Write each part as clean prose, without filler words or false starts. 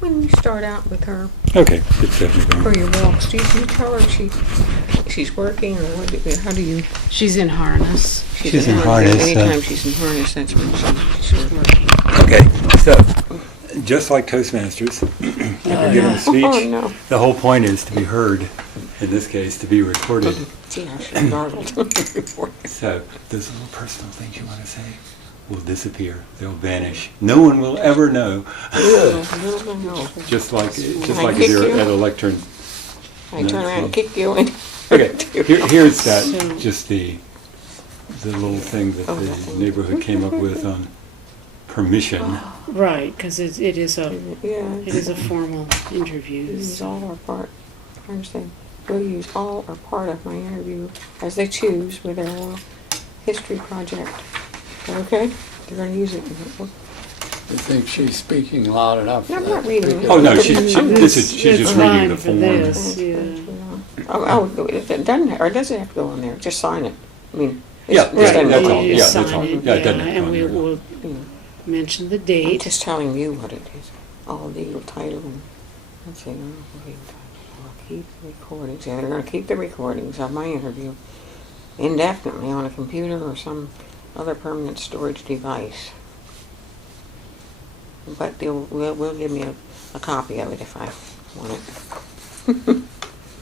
when you start out with her Okay, it's definitely for going. your walks, do you tell her she's working, or what? How do you? She's in harness. She's in harness, Anytime she's in harness, that's when she's working. Okay, so, just like Toastmasters, if you're giving a speech, Oh, no. the whole point is to be heard, in this case, to be recorded. Gee, I should have gargled before. So, those little personal things you want to say will disappear. They'll vanish. No one will ever know. No. Just like I if kick you're you? at a lectern. I turn around and kick you in. Okay, here's that, So- just the little thing that Oh, the that thing. neighborhood came up with on permission. Right, because it is a Yeah. formal interview. Use all or part. I understand. We'll use all or part of my interview as they choose with their history project. Okay? They're going to use it. You think she's speaking loud enough? No, I'm for not that? reading it. Oh, no, she's It's- just it's reading fine the for form. this, yeah. It doesn't, or it doesn't have to go on there. Just sign it. I mean, Yeah, it's right, just that's a- all. You Yeah, just that's sign all. it, Yeah, it doesn't have to and go we on there. will mention the I'm date. just telling you what it is. All legal title and, let's see, legal title. I'll keep the recordings. Yeah, they're going to keep the recordings of my interview indefinitely on a computer or some other permanent storage device. But we'll give me a copy of it if I want it.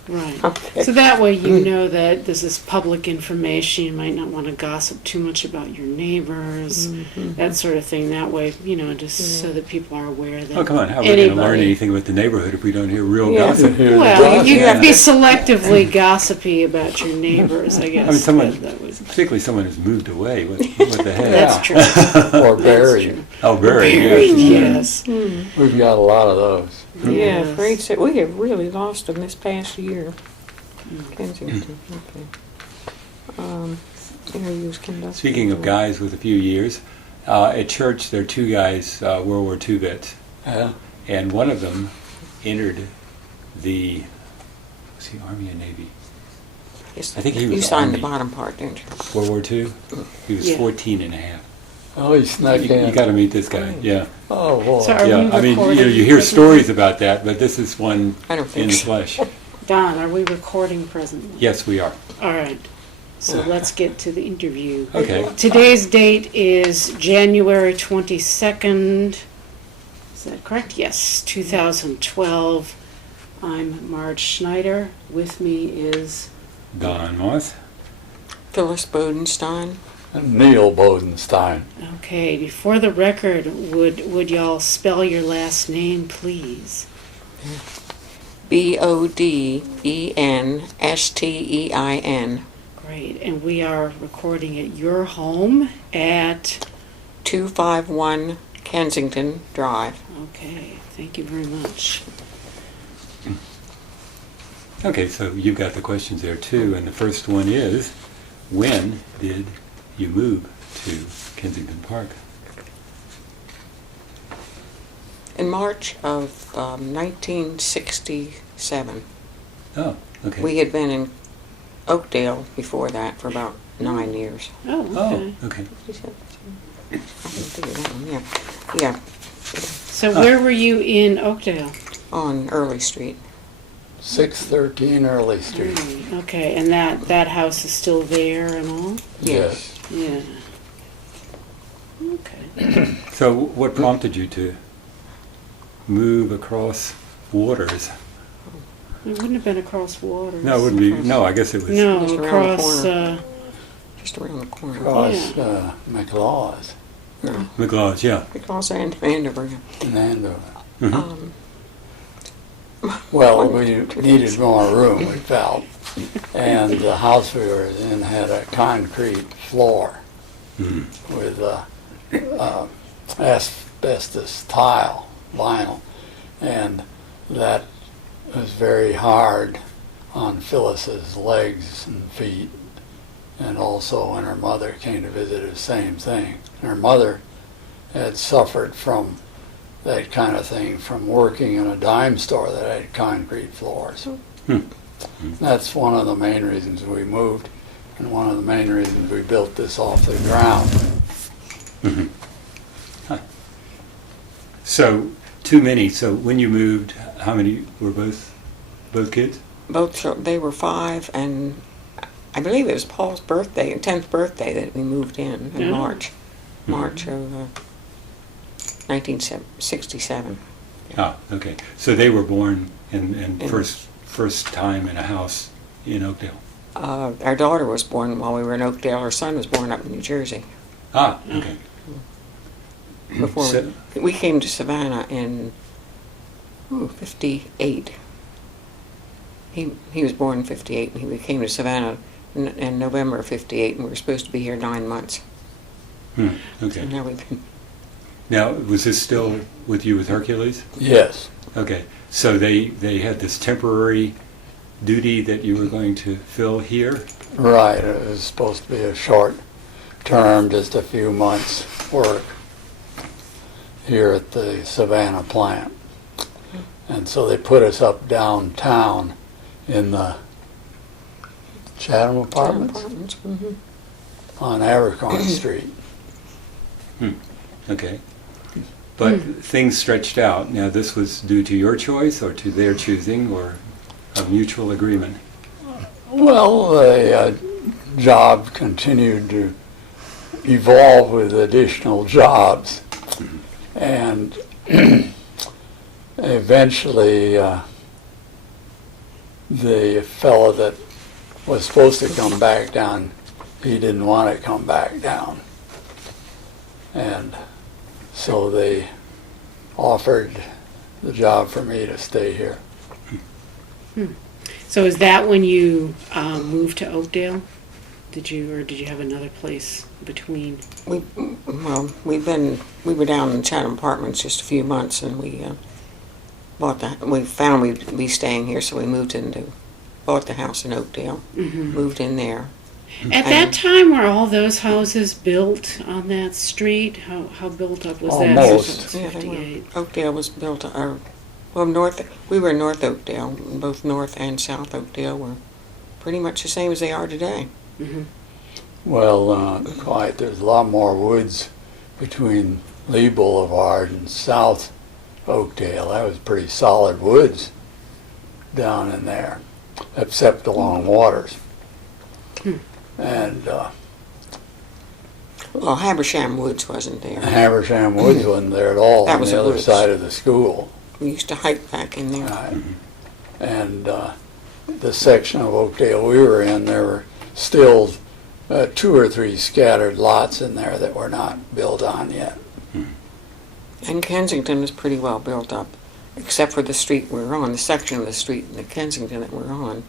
Right. Okay. So that way you know that this is public information. You might not want to gossip too much about your neighbors, that sort of thing. That way, just so that people are aware that Oh, come on, how are we going to learn anybody- anything about the neighborhood if we don't hear real Yeah. gossip? Well, you Yeah. could be selectively gossipy about your neighbors, I guess. I mean, someone, that would- particularly someone who's moved away, what the heck? That's true. Or That's buried. true. Oh, very, Buried, yes. yes. We've got a lot of those. Yeah, Yes. afraid so. We have really lost them this past year. Kensington, okay. Interviews conducted. Speaking of guys with a few years, at church there are two guys, World War II vets, Yeah. and one of them entered the, was he Army or Navy? Yes, I think he you was signed Army. the bottom part, didn't you? World War II? He was Yeah. 14 and a half. Oh, he snuck You in. got to meet this guy, yeah. Oh, boy. So are Yeah, we I mean, recording you hear presently? stories about that, but this is one I don't in think the so. flesh. Don, are we recording presently? Yes, we are. All right. So let's get to the interview. Okay. Today's date is January 22nd. Is that correct? Yes, 2012. I'm Marj Schneider. With me is Don Moss. Phyllis Bodenstein. And Neil Bodenstein. okay. Before the record, would y'all spell your last name, please? Bodenstein. Great. And we are recording at your home at. 251 Kensington Drive. Okay. Thank you very much. Okay, so you've got the questions there too, and the first one is, when did you move to Kensington Park? In March of 1967. Oh, okay. We had been in Oakdale before that for about 9 years. Oh, okay. Oh, okay. I didn't figure that one, yeah. Yeah, So where were you in Oakdale? on Early Street. 613 Early Street. Okay, and that house is still there and all? Yes. Yeah. Okay. So what prompted you to move across waters? It wouldn't have been across waters. No, it wouldn't be, no, I guess it was. No, Just around the across, corner. Just around the corner. Across McLaws McLaws, yeah. Because I had Vanderbilt. in Andover. Mhm. Well, we needed more room, we felt. And the house we were in had a concrete floor Mhm. with asbestos tile, vinyl. And that was very hard on Phyllis's legs and feet. And also when her mother came to visit, the same thing. Her mother had suffered from that kind of thing from working in a dime store that had concrete floors. That's one of the main reasons we moved, and one of the main reasons we built this off the ground. So too many. So when you moved, how many were both kids? They were 5, and I believe it was Paul's birthday, 10th birthday, that we moved in Yeah. March of 1967. Ah, okay. So they were born and first time in a house in Oakdale. Our daughter was born while we were in Oakdale. Our son was born up in New Jersey. Ah, okay. Before So- we came to Savannah in 58. He was born in 58, and we came to Savannah in November of 58, and we were supposed to be here 9 months. So Okay. now we've been... Now, was this still with you with Hercules? Yes. Okay. So they had this temporary duty that you were going to fill here? Right. It was supposed to be a short term, just a few months' work here at the Savannah plant. And so they put us up downtown in the Chatham Apartments Mm-hmm. on Abercorn Street. Okay. But things stretched out. Now, this was due to your choice or to their choosing or a mutual agreement? Well, the job continued to evolve with additional jobs. And eventually, the fellow that was supposed to come back down, he didn't want to come back down. And so they offered the job for me to stay here. So is that when you moved to Oakdale? Did you have another place between? We were down in Chatham Apartments just a few months, and we found we'd be staying here, so we bought the house in Oakdale, moved in there. At that time, were all those houses built on that street? How built up was that? Almost. Yeah, they 58. were. Oakdale was built, north. We were in North Oakdale. Both North and South Oakdale were pretty much the same as they are today. Mm-hmm. Well, quite. There's a lot more woods between Lee Boulevard and South Oakdale. That was pretty solid woods down in there, except along Waters. And Well, Habersham Woods wasn't there. Habersham Woods wasn't there at all That on was the the other woods. side of the school. We used to hike back in there. Right. And the section of Oakdale we were in, there were still 2 or 3 scattered lots in there that were not built on yet. And Kensington was pretty well built up, except for the street we're on, the section of the street in Kensington that we're on.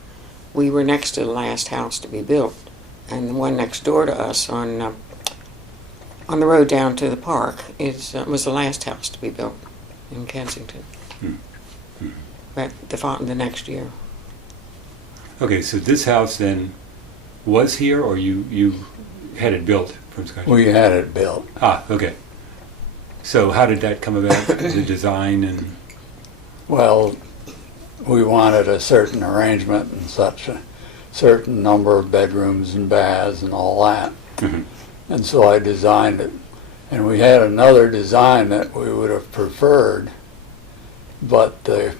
We were next to the last house to be built, and the one next door to us on the road down to the park was the last house to be built in Kensington. But the next year. Okay, so this house then was here, or you had it built from scratch? We had it built. Ah, okay. So how did that come about, the design and... Well, we wanted a certain arrangement and such, a certain number of bedrooms and baths and all that. Mhm. And so I designed it. And we had another design that we would have preferred, but the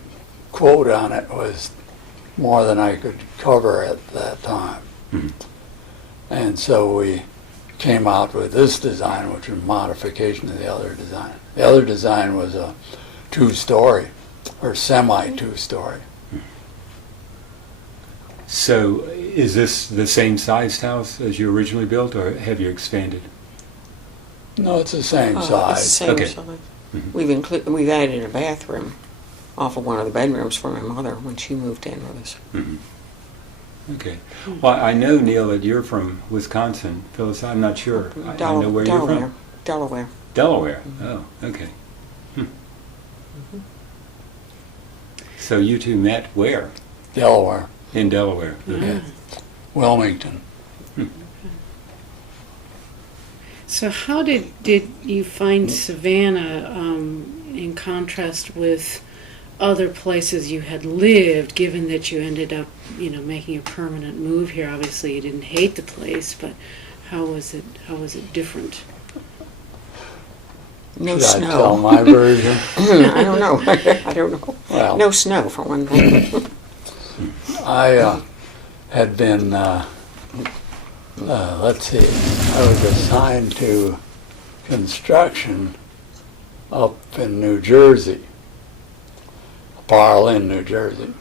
quote on it was more than I could cover at that time. Mhm. And so we came out with this design, which was a modification of the other design. The other design was a 2-story, or semi-2-story. So is this the same sized house as you originally built, or have you expanded? No, it's the same It's size. the same Okay. size. Mhm. We've added a bathroom off of one of the bedrooms for my mother when she moved in with us. Mhm. Okay. Well, I know, Neil, that you're from Wisconsin. Phyllis, I'm not sure. I know where you're from. Delaware. Delaware. Oh, okay. So you two met where? Delaware, In Delaware. Okay. Wilmington. So how did you find Savannah in contrast with other places you had lived, given that you ended up, making a permanent move here? Obviously you didn't hate the place, but how was it different? No Should I tell snow. my version? I don't know. I don't know. Well, No snow, for one thing. I had been, let's see, I was assigned to construction up in New Jersey, Berlin, New Jersey.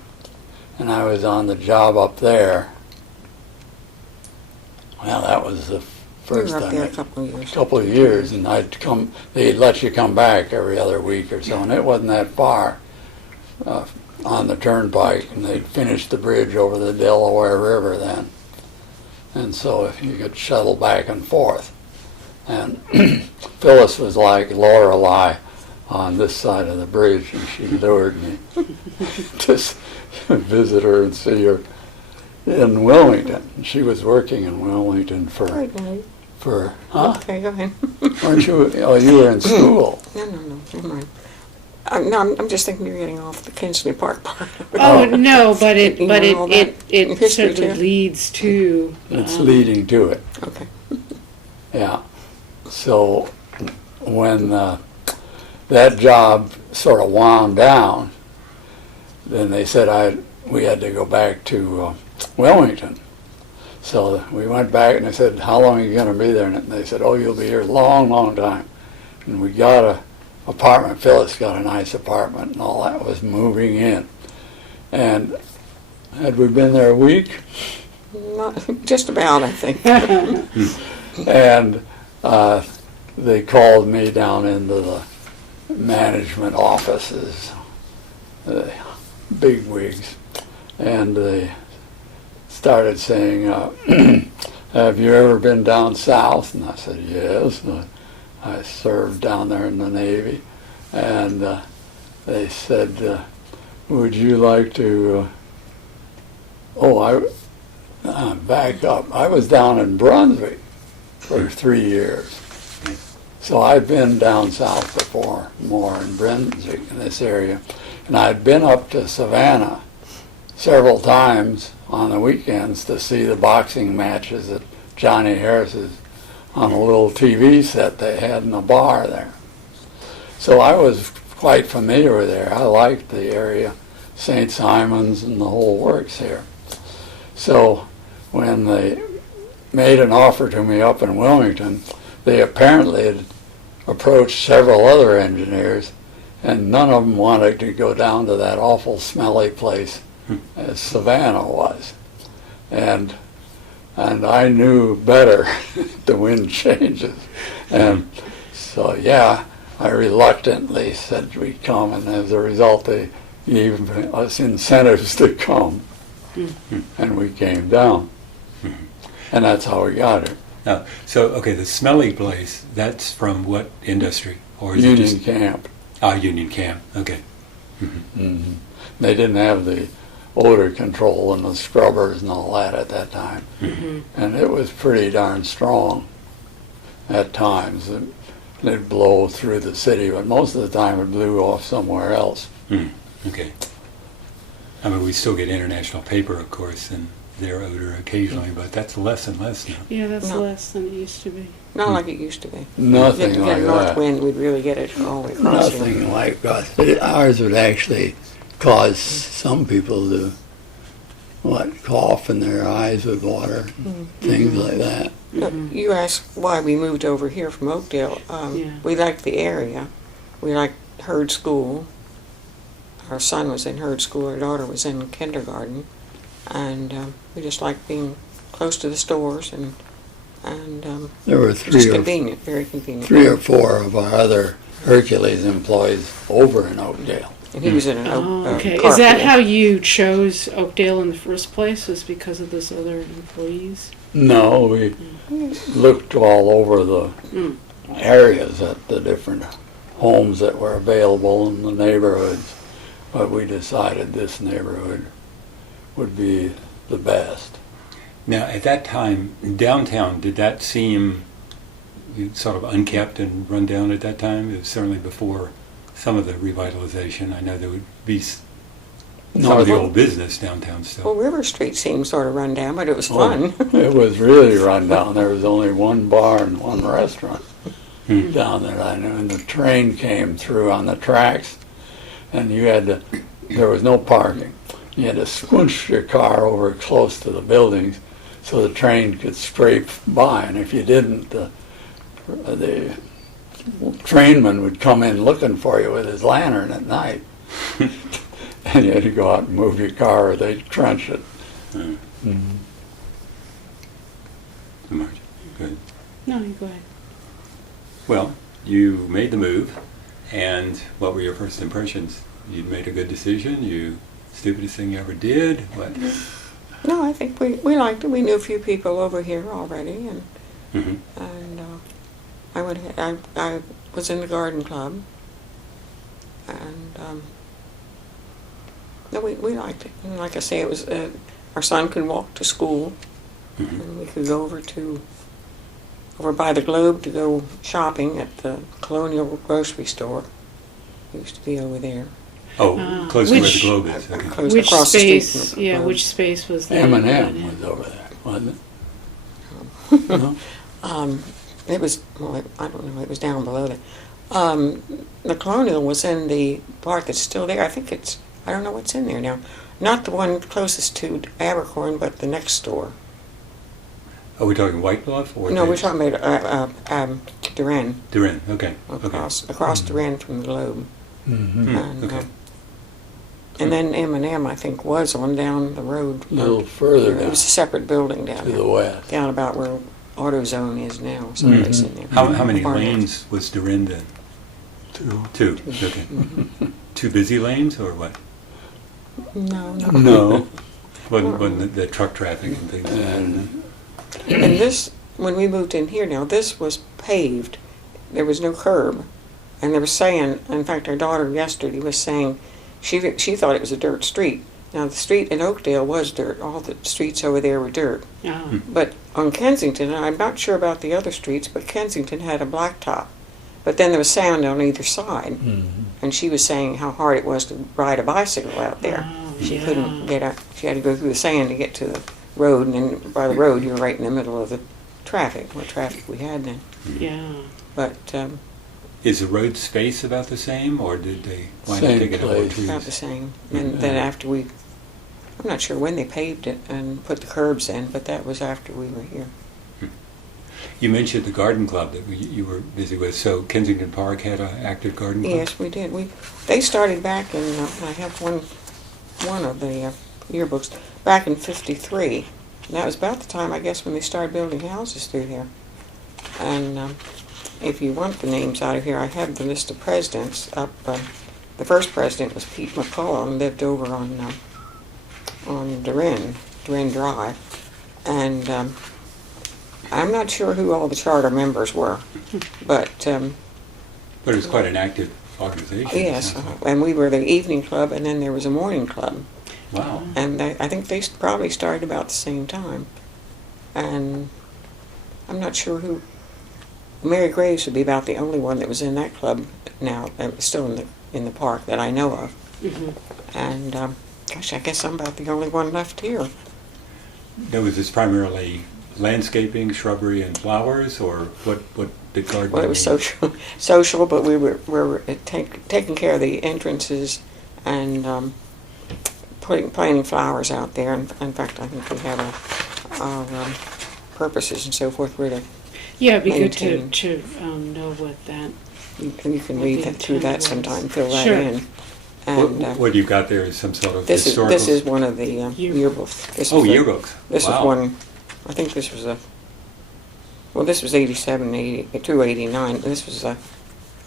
And I was on the job up there. Well, that was the We first were up time. there a couple of years. Couple of years, and they'd let you come back every other week or so, and it wasn't that far on the turnpike, and they'd finished the bridge over the Delaware River then. And so you could shuttle back and forth. And Phyllis was like Lorelei on this side of the bridge, and she lured me to visit her and see her in Wilmington. She was working in Wilmington Right, now. huh? Okay, go ahead. Weren't you? Oh, you were in school. No, never mind. No, I'm just thinking you're getting off the Kensington Park part. Oh, no, but it You but know it all it, that in it history, certainly too? leads to It's leading to it. Okay. Yeah. So when that job sort of wound down, then they said we had to go back to Wilmington. So we went back and I said, "How long are you going to be there?" And they said, "Oh, you'll be here a long, long time." And we got a apartment. Phyllis got a nice apartment, and all that was moving in. And had we been there a week? Not, just about, I think. And they called me down into the management offices, the big wigs, and they started saying, "Have you ever been down south?" And I said, "Yes. I served down there in the Navy." And they said, "Would you like to?" Back up. I was down in Brunswick for 3 years. So I'd been down south before, more in Brunswick, in this area. And I'd been up to Savannah several times on the weekends to see the boxing matches at Johnny Harris's on a little TV set they had in a bar there. So I was quite familiar with there. I liked the area, St. Simon's and the whole works here. So when they made an offer to me up in Wilmington, they apparently had approached several other engineers, and none of them wanted to go down to that awful smelly place as Savannah was. And I knew better the wind changes. And so, yeah, I reluctantly said we'd come, and as a result, they gave us incentives to come. And we came down. And that's how we got here. Now, so, okay, the smelly place, that's from what industry? Or is it Union just Camp. Union Camp, okay. Mm-hmm. They didn't have the odor control and the scrubbers and all that at that time. Mhm. And it was pretty darn strong at times. It'd blow through the city, but most of the time it blew off somewhere else. Okay. I mean, we still get international paper, of course, and their odor occasionally, but that's less and less now. Yeah, that's No. less than it used to be. Not like it used to be. Nothing If we like get a north that. wind, we'd really get it all the way across here. Nothing like us. Ours would actually cause some people to, cough and their eyes would water, things like that. No, you asked why we moved over here from Oakdale. Yeah. We liked the area. We liked Hurd School. Our son was in Hurd School. Our daughter was in kindergarten. And we just liked being close to the stores and There were just convenient, very convenient. 3 or 4 of our other Hercules employees over in Oakdale. And he was in an Oh, okay. car Is that field. how you chose Oakdale in the first place? Was because of those other employees? No, we looked all over the areas at the different homes that were available in the neighborhoods, but we decided this neighborhood would be the best. Now, at that time, downtown, did that seem sort of unkept and run down at that time? It was certainly before some of the revitalization. I know there would be some of the old business downtown Well, still. River Street seemed sort of run down, but it was Oh, fun. It was really run down. There was only one bar and one restaurant. down there, I know, and the train came through on the tracks, and you had to, there was no parking. You had to squinch your car over close to the buildings so the train could scrape by, and if you didn't, the trainman would come in looking for you with his lantern at night. And you had to go out and move your car or they'd trench it. Mm-hmm. Marj, go ahead. No, you go ahead. Well, you made the move, and what were your first impressions? You'd made a good decision? Stupidest thing you ever did? What? No, I think we liked it. We knew a few people over here already, and I was in the garden club, and no, we liked it. And like I say, it was our son could walk to school, and we could go over by the Globe to go shopping at the Colonial Grocery Store. It used to be over there. Oh, close to where the Globe is. Okay. Close Which across the street space? from the Yeah, Globe. which space was that? M&M was over there, wasn't it? No? It was, well, I don't know, it was down below there. The Colonial was in the part that's still there. I think I don't know what's in there now. Not the one closest to Abercorn, but the next store. Are we talking White Bluff? Or No, we're talking about Duran. Durin, okay. Across Duran from the Globe. Mm-hmm. And, Okay. and then M&M, I think, was on down the road. A little further It down was a separate building down to there. the west. Down about where AutoZone is now, someplace in there. How many Barnett. lanes was Durin then? Two. Okay. Two busy lanes or what? No. No. Wasn't the truck traffic and things like that? And And this, when we moved in here now, this was paved. There was no curb. And they were saying, in fact, our daughter yesterday was saying she thought it was a dirt street. Now, the street in Oakdale was dirt. All the streets over there were dirt. Oh. But on Kensington, and I'm not sure about the other streets, but Kensington had a blacktop. But then there was sand on either side. And she was saying how hard it was to ride a bicycle out there. Oh, She yeah. couldn't get out. She had to go through the sand to get to the road, and then by the road, you're right in the middle of the traffic, what traffic we had then. Yeah. But Is the road space about the same, or did they wind up Same taking out more place. trees? about the same. And then after I'm not sure when they paved it and put the curbs in, but that was after we were here. You mentioned the garden club that you were busy with. So Kensington Park had an active garden club? Yes, we did. They started back in, I have one of the yearbooks, back in '53. And that was about the time, I guess, when they started building houses through there. And if you want the names out of here, I have the list of presidents up. The first president was Pete McCullough and lived over on Durin Drive. And I'm not sure who all the charter members were, but But it was quite an active organization. yes, sounds like. and we were the evening club, and then there was a morning club. Wow. And I think they probably started about the same time. And I'm not sure who. Mary Graves would be about the only one that was in that club now, still in the park that I know of. And gosh, I guess I'm about the only one left here. Now, was this primarily landscaping, shrubbery, and flowers, or what did gardening Well, it was mean? social, but we were taking care of the entrances and planting flowers out there. In fact, I think we have our purposes and so forth. We're to Yeah, it'd be good maintain. to know what that. you can read that through that sometime, fill that Sure. in. And What you've got there is some sort of this historical... is one of the yearbooks. This Oh, was yearbooks. This Wow. is one. I think this was this was 87, 82, 89. This was I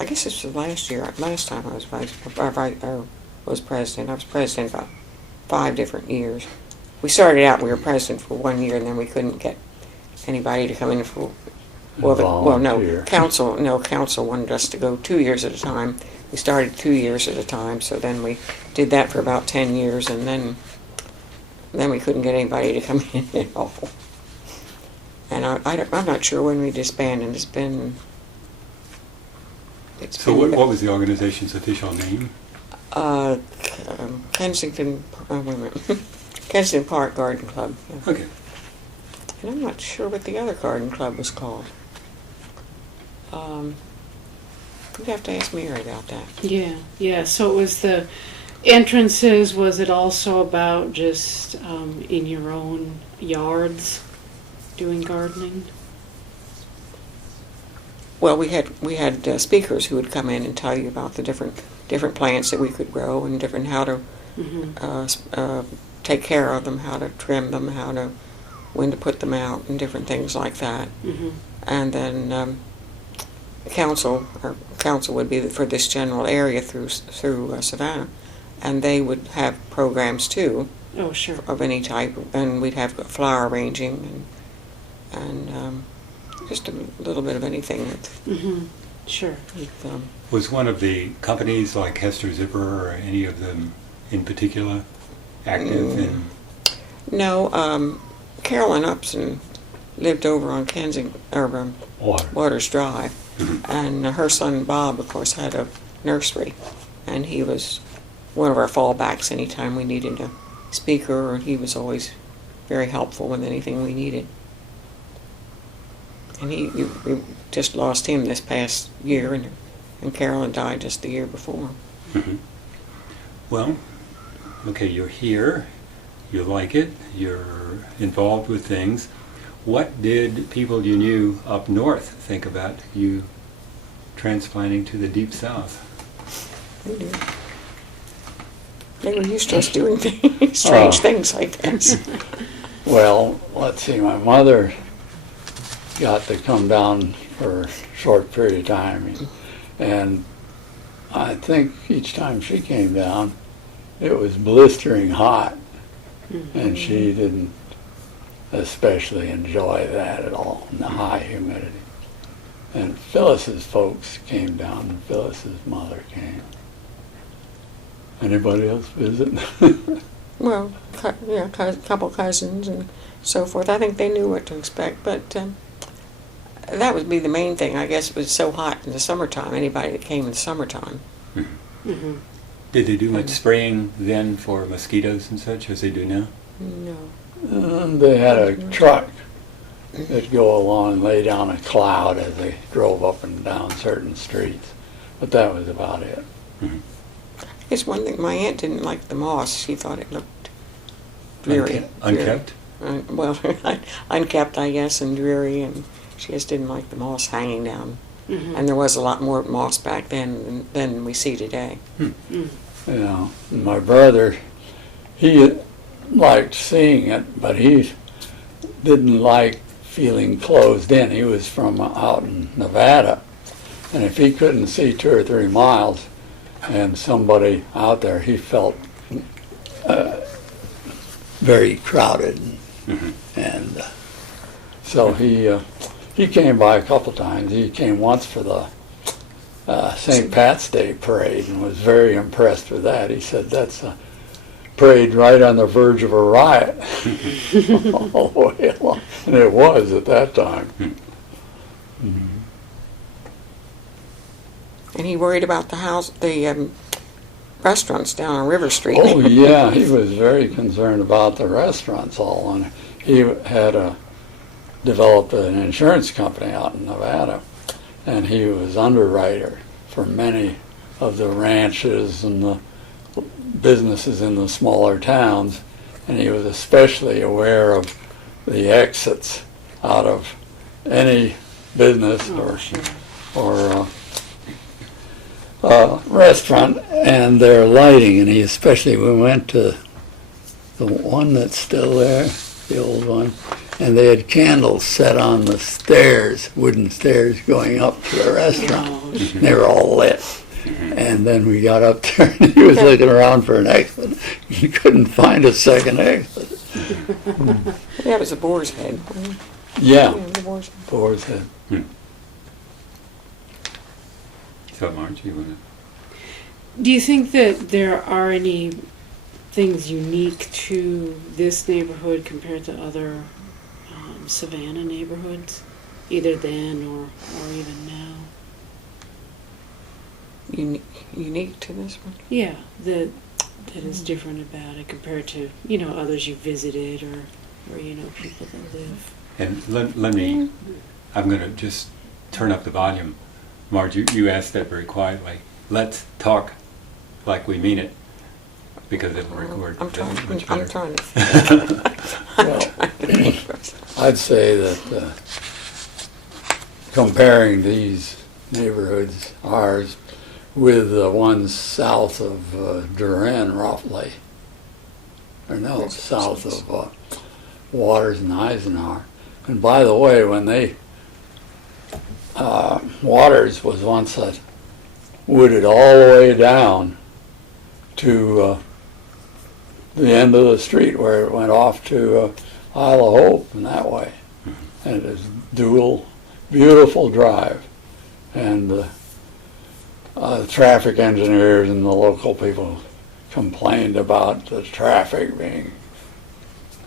guess this was last time I was was president. I was president about 5 different years. We started out, we were president for 1 year, and then we couldn't get anybody to come in for, Volunteer. council wanted us to go 2 years at a time. We started 2 years at a time, so then we did that for about 10 years, and then we couldn't get anybody to come in at all. And I'm not sure when we disbanded. So what was the organization's official name? Kensington, wait a minute. Kensington Park Garden Club. Yeah. Okay. And I'm not sure what the other garden club was called. You'd have to ask Mary about that. Yeah, yeah. So it was the entrances, was it also about just in your own yards doing gardening? Well, we had speakers who would come in and tell you about the different plants that we could grow and different how to take care of them, how to trim them, when to put them out, and different things like that. Mm-hmm. And then council would be for this general area through Savannah, and they would have programs too. Oh, sure. Of any type, and we'd have flower arranging and just a little bit of anything. Mm-hmm. Sure. Was one of the companies like Hester Zipper or any of them in particular active in? No, Carolyn Upson lived over on Kensington, or Waters Drive, and her son Bob, of course, had a nursery, and he was one of our fallbacks anytime we needed a speaker, and he was always very helpful with anything we needed. And we just lost him this past year, and Carolyn died just the year before. Mm-hmm. Well, okay, you're here, you like it, you're involved with things. What did people you knew up north think about you transplanting to the Deep South? They were used to us doing strange things, I guess. Well, let's see, my mother got to come down for a short period of time, and I think each time she came down, it was blistering hot, and she didn't especially enjoy that at all, the high humidity. And Phyllis's folks came down, and Phyllis's mother came. Anybody else visit? Well, a couple cousins and so forth. I think they knew what to expect, but that would be the main thing. I guess it was so hot in the summertime. Anybody that came in the summertime. Mm-hmm. Did they do much spraying then for mosquitoes and such as they do now? No. They had a truck that'd go along and lay down a cloud as they drove up and down certain streets, but that was about it. Mm-hmm. It's one thing. My aunt didn't like the moss. She thought it looked dreary. Unkept? Well, unkept, I guess, and dreary, and she just didn't like the moss hanging down. Mm-hmm. And there was a lot more moss back then than we see today. Yeah, and my brother, he liked seeing it, but he didn't like feeling closed in. He was from out in Nevada, and if he couldn't see 2 or 3 miles and somebody out there, he felt very crowded. And so he came by a couple times. He came once for the St. Pat's Day parade and was very impressed with that. He said, that's a parade right on the verge of a riot all the way along. And it was at that time. And he worried about the restaurants down on River Street. Oh yeah, he was very concerned about the restaurants all. And he had developed an insurance company out in Nevada, and he was underwriter for many of the ranches and the businesses in the smaller towns, and he was especially aware of the exits out of any business or restaurant and their lighting. And he especially, we went to the one that's still there, the old one, and they had candles set on the stairs, wooden stairs going up to the restaurant. They were all lit. And then we got up there and he was looking around for an exit. He couldn't find a second exit. That was a boar's head. Yeah, The boar's head. Boar's Head. So, Marj, you want to? Do you think that there are any things unique to this neighborhood compared to other Savannah neighborhoods, either then or even now? Unique to this one? Yeah, that is different about it compared to, others you visited or people that live. And let me, I'm going to just turn up the volume Marge, you asked that very quietly. Let's talk like we mean it, because it'll record. I'm trying. much I'm better. trying to. Well, I'd say that comparing these neighborhoods, ours, with the ones south of Duran, roughly, or no, south of Waters and Eisenhower. And by the way, when they Waters was once wooded all the way down to the end of the street where it went off to Isle of Hope and that way. And it is dual, beautiful drive. And the traffic engineers and the local people complained about the traffic being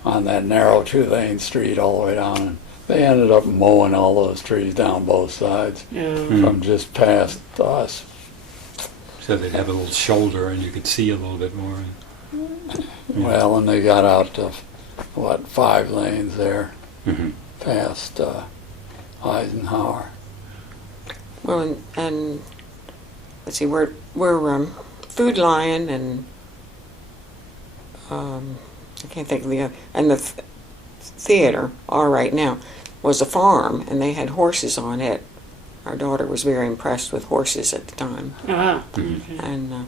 on that narrow two-lane street all the way down. And they ended up mowing all those trees down both sides from just past us. So they'd have a little shoulder and you could see a little bit more. Well, and they got out to, 5 lanes there past Eisenhower. Well, and let's see, we're Food Lion and I can't think of the other, and the theater, all right now, was a farm, and they had horses on it. Our daughter was very impressed with horses at the time. Ah, okay. And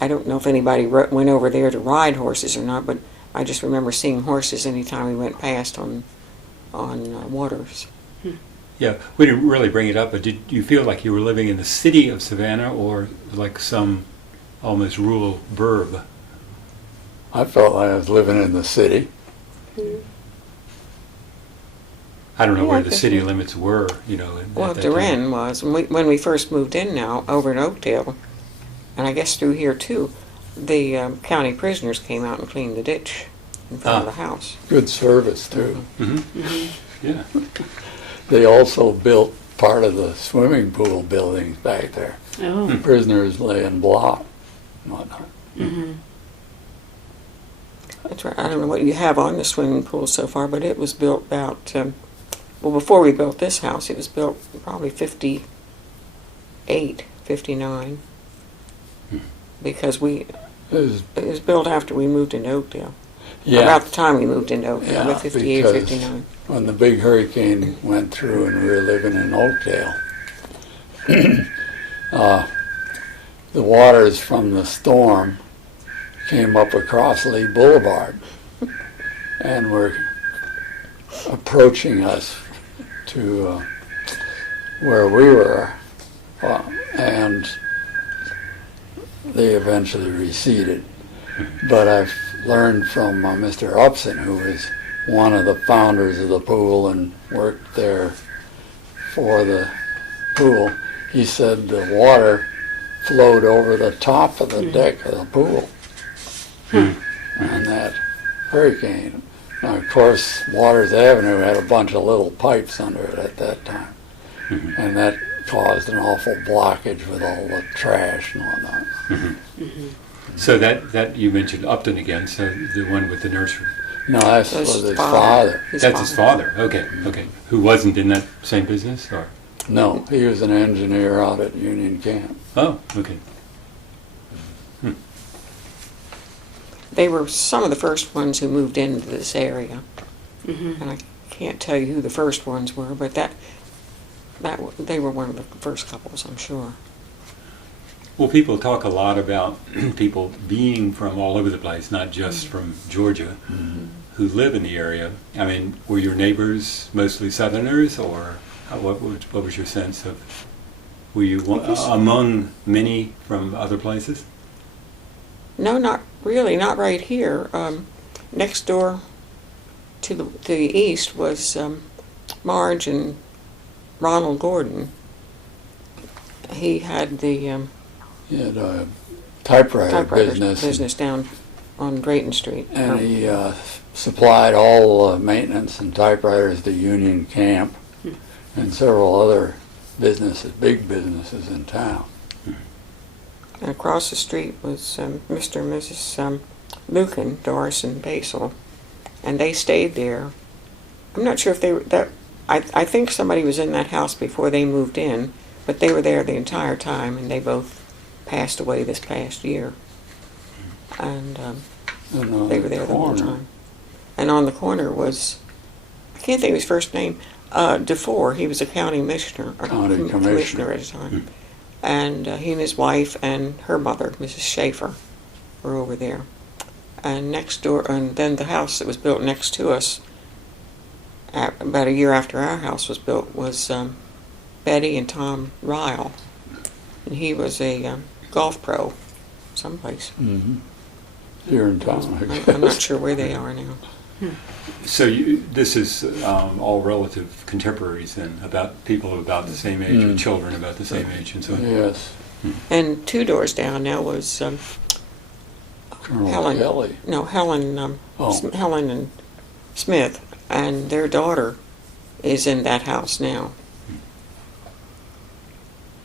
I don't know if anybody went over there to ride horses or not, but I just remember seeing horses anytime we went past on Waters. Yeah, we didn't really bring it up, but did you feel like you were living in the city of Savannah or like some almost rural burb? I felt like I was living in the city. I don't know Yeah, where I the guess city we- limits were, Well, at that Duran time. was. When we first moved in now, over in Oakdale, and I guess through here too, the county prisoners came out and cleaned the ditch in front of the house. Good service, too. Yeah. They also built part of the swimming pool buildings back there. Oh, Prisoners lay in block and whatnot. That's right. I don't know what you have on the swimming pool so far, but it was built about, well, before we built this house, it was built probably 58, 59. Because It was, it was built after we moved into Oakdale. yeah, About the time we moved into Oakdale, Yeah, about 58, because- 59. when the big hurricane went through and we were living in Oakdale, the waters from the storm came up across Lee Boulevard and were approaching us to where we were, and they eventually receded. But I've learned from Mr. Upson, who was one of the founders of the pool and worked there for the pool, he said the water flowed over the top of the deck of the pool on that hurricane. Now, of course, Waters Avenue had a bunch of little pipes under it at that time, and that caused an awful blockage with all the trash and whatnot. So that you mentioned Upton again, so the one with the nursery. No, that That's was his father. That's his father. Okay. Who wasn't in that same business, or? No, he was an engineer out at Union Camp. Oh, okay. They were some of the first ones who moved into this area. And I can't tell you who the first ones were, but they were one of the first couples, I'm sure. Well, people talk a lot about people being from all over the place, not just from Georgia, who live in the area. I mean, were your neighbors mostly Southerners, or what was your sense of? Were you among many from other places? No, not really, not right here. Next door to the east was Marj and Ronald Gordon. He had the He had a typewriter business down on Drayton Street. and he supplied all maintenance and typewriters to Union Camp and several other businesses, big businesses in town. And across the street was Mr. and Mrs. Lucan, Doris and Basil, and they stayed there. I'm not sure if they were that. I think somebody was in that house before they moved in, but they were there the entire time, and they both passed away this past year. And And on they were there the whole corner, time. And on the corner was, I can't think of his first name, DeFore. He was a county commissioner, or County commissioner at the time. And he and his wife and her mother, Mrs. Schaefer, were over there. And next door, and then the house that was built next to us, about a year after our house was built, was Betty and Tom Ryle. And he was a golf pro someplace. here in town, I guess. I'm not sure where they are now. So this is all relative contemporaries then, about people about the same age, or children about the same age, and so on. Yes, And 2 doors down now was Colonel Helen. Kelly. No, Helen. Oh. Helen and Smith, and their daughter is in that house now.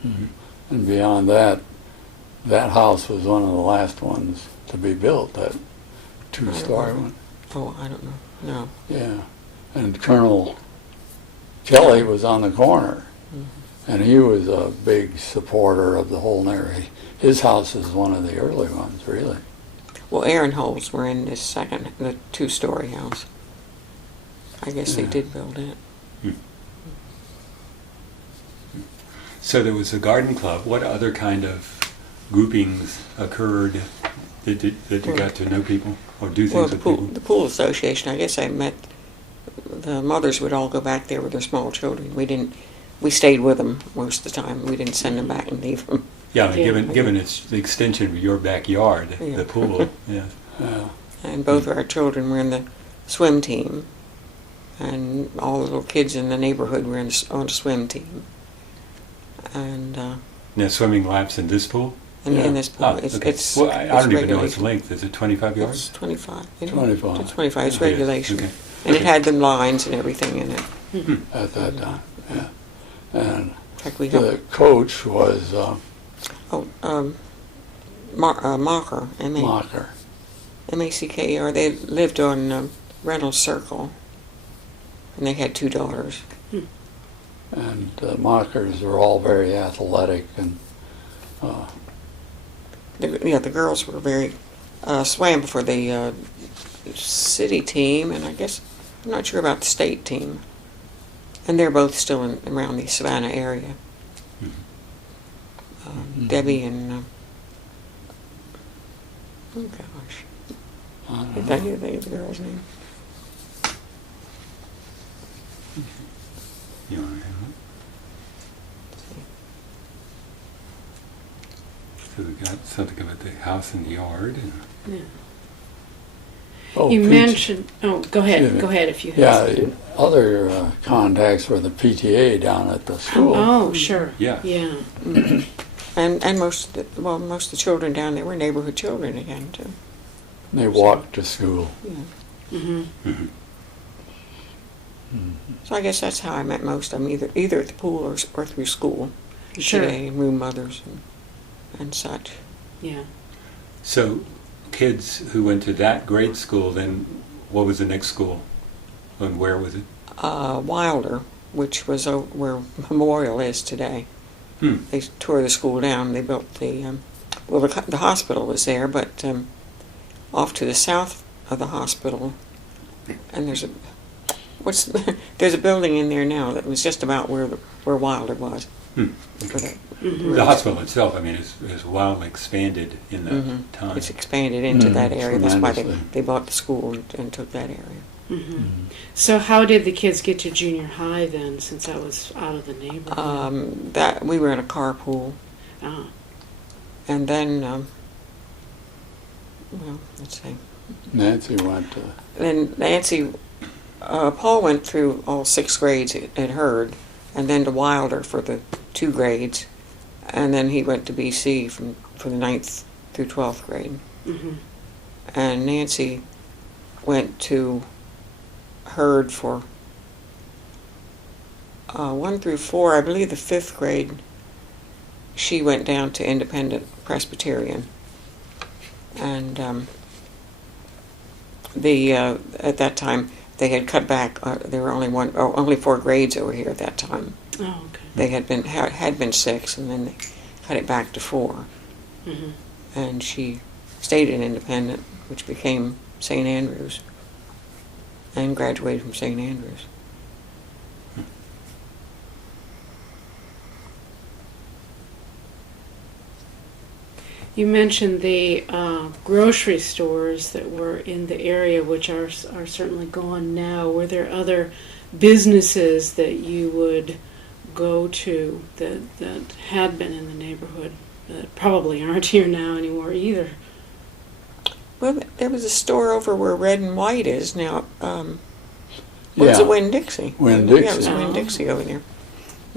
And beyond that, that house was one of the last ones to be built, that two-story one. Oh, I don't know. No. Yeah. And Colonel Kelly was on the corner, and he was a big supporter of the whole area. His house is one of the early ones, really. Well, Aaron Holes were in this the 2-story house. I guess they Yeah. did build it. So there was a garden club. What other kind of groupings occurred that you got to know people or do things Well, with people? the pool association. I guess I met. The mothers would all go back there with their small children. We stayed with them most of the time. We didn't send them back and leave them. Yeah, Yeah. given it's the extension of your backyard, Yeah. the pool. Yeah. Yeah. And both of our children were in the swim team, and all the little kids in the neighborhood were on the swim team. And Now swimming laps in this pool. in this pool, Oh, it's okay. it's Well, I don't even know its regulation. length. Is it 25 yards? It's 25. You know? 25. It's 25. It's Oh, yes. regulation, Okay. and it Okay. had them lines and everything in it. At that time, yeah. And In fact, we the helped. coach was Mocker, Mocker. Macker. They lived on Reynolds Circle, and they had 2 daughters. And Mockers were all very athletic, and The girls were very swam for the city team, and I guess I'm not sure about the state team. And they're both still around the Savannah area. Debbie and oh gosh, I don't did know. I think of the girl's name? You want to have it? So we got something about the house and the yard. And Yeah. Oh, You Pete- mentioned. Oh, go ahead. Excuse me. Go ahead if you have. Yeah, other contacts were the PTA down at the school. Oh, sure. Yeah. Yeah. And most of the children down there were neighborhood children again too. They walked to school. Yeah. Mm-hmm. So I guess that's how I met most of them, either at the pool or through school. Sure. PTA, room mothers and such. Yeah. so, kids who went to that grade school, then what was the next school, and where was it? Wilder, which was where Memorial is today. They tore the school down. They built the hospital was there, but off to the south of the hospital, and there's a building in there now that was just about where Wilder was. For that. The hospital itself, I mean, is wildly expanded in that time. It's expanded into that area. That's why tremendously. they bought the school and took that area. So how did the kids get to junior high then, since that was out of the neighborhood? That we were in a carpool, Ah. and then let's see. Nancy went to, Then Nancy, Paul went through all 6 grades at Hurd, and then to Wilder for the 2 grades, and then he went to BC for the 9th through 12th grade. Mm-hmm. And Nancy went to Hurd for 1 through 4. I believe the 5th grade, she went down to Independent Presbyterian, and at that time they had cut back. There were only 4 grades over here at that time. Oh, okay. They had been 6, and then they cut it back to 4. Mm-hmm. And she stayed in Independent, which became St. Andrews, and graduated from St. Andrews. You mentioned the grocery stores that were in the area, which are certainly gone now. Were there other businesses that you would go to that had been in the neighborhood that probably aren't here now anymore either? Well, there was a store over where Red and White is now. Was it Winn-Dixie? Winn-Dixie. Yeah, it was Winn-Dixie over there.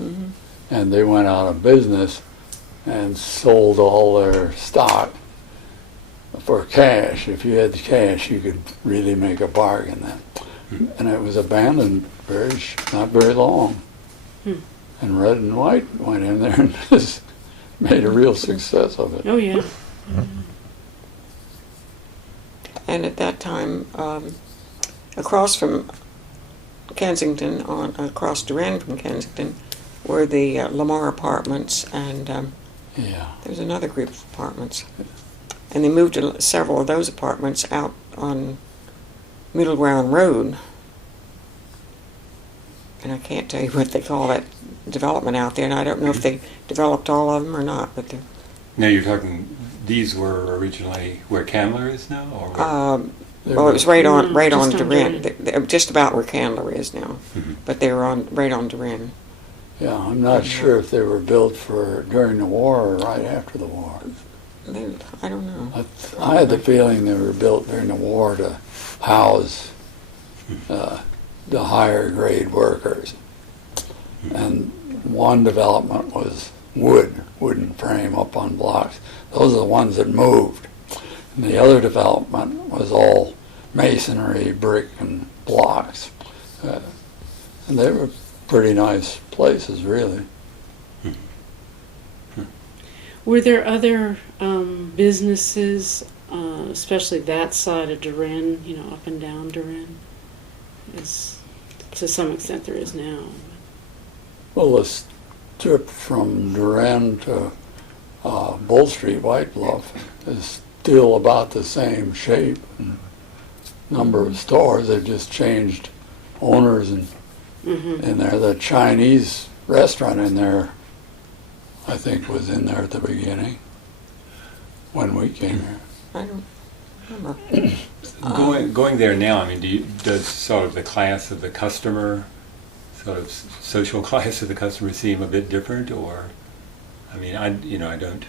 Mm-hmm. And they went out of business and sold all their stock for cash. If you had the cash, you could really make a bargain then. And it was abandoned not very long. And Red and White went in there and just made a real success of it. Oh, yeah. And at that time, across from Kensington, across Duran from Kensington, were the Lamar Apartments, and there was another group of apartments. And they moved several of those apartments out on Middle Ground Road. And I can't tell you what they call that development out there, and I don't know if they developed all of them or not. But Now you're talking, these were originally where Candler is now? Or where? well, it was right on just on Duran. Duran. They're just about where Candler is now, but they were right on Duran. Yeah, I'm not sure if they were built during the war or right after the war. I don't know. I had the feeling they were built during the war to house the higher grade workers. And one development was wooden frame up on blocks. Those are the ones that moved. And the other development was all masonry, brick, and blocks. And they were pretty nice places, really. Were there other businesses, especially that side of Duran, up and down Duran? To some extent there is now. Well, the strip from Duran to Bull Street, White Bluff, is still about the same shape and number of stores. They've just changed owners and in there. The Chinese restaurant in there, I think, was in there at the beginning when we came here. I don't remember. Going there now, I mean, does sort of the class of the customer, sort of social class of the customer seem a bit different? Or, I mean, I don't,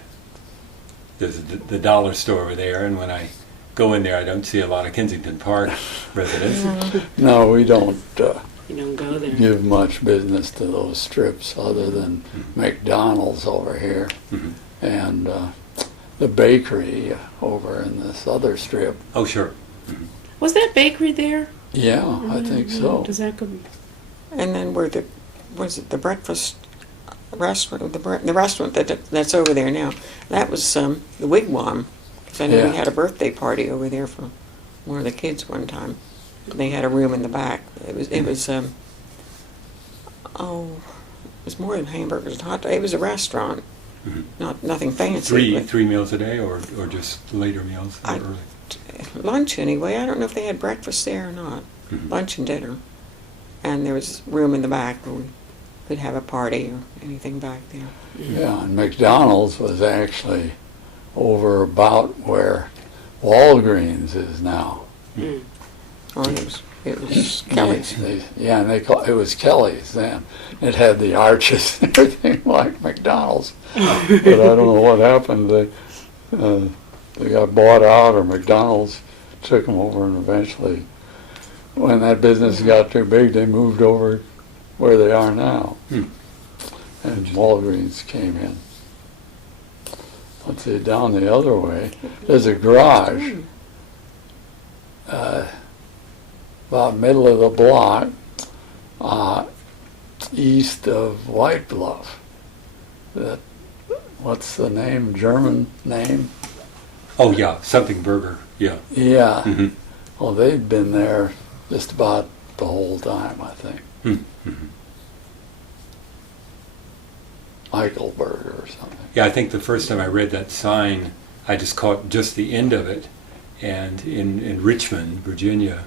there's the dollar store over there, and when I go in there, I don't see a lot of Kensington Park residents. No, we don't You don't go there. give much business to those strips other than McDonald's over here and the bakery over in this other strip. Oh, sure. Was that bakery there? Yeah, I think so. Does that go? And then was it the breakfast restaurant, the restaurant that's over there now? That was the Wigwam, because I know we had a birthday party over there for one of the kids one time. They had a room in the back. It was more than hamburgers and hot dogs. It was a restaurant, nothing fancy. Three meals a day, or just later meals or early? Lunch anyway. I don't know if they had breakfast there or not. Lunch and dinner. And there was room in the back where we could have a party or anything back there. Yeah, and McDonald's was actually over about where Walgreens is now. Or it was Kelly's. And it was Kelly's then. It had the arches and everything like McDonald's. But I don't know what happened. They got bought out, or McDonald's took them over, and eventually, when that business got too big, they moved over where they are now. And Walgreens came in. Let's see, down the other way, there's a garage. About middle of the block, east of White Bluff. What's the name? German name? Oh, yeah, something burger, yeah. Yeah. Well, they'd been there just about the whole time, I think. Eichelberger or something. Yeah, I think the first time I read that sign, I just caught just the end of it. And in Richmond, Virginia,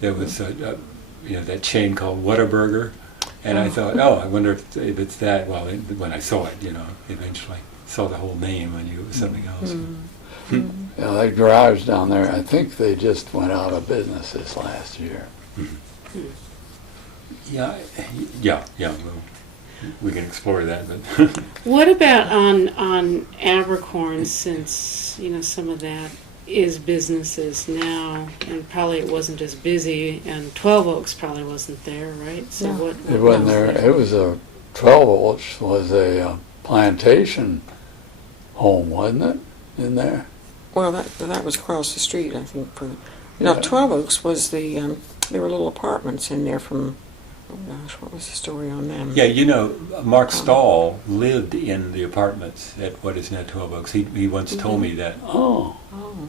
there was that chain called Whataburger. And I thought, I wonder if it's that. Well, when I saw it, eventually saw the whole name, I knew it was something else. Yeah, that garage down there, I think they just went out of business this last year. Yeah. Well, we can explore that, but What about on Abercorn, since some of that is businesses now, and probably it wasn't as busy, and 12 Oaks probably wasn't there, right? So No. what It wasn't was there. It was 12 Oaks was a plantation home, wasn't it, in there? Well, that was across the street, I think. No, 12 Oaks was there were little apartments in there from, oh gosh, what was the story on them? yeah, Mark Stahl lived in the apartments at what is now 12 Oaks. He once told me that. Oh. Oh.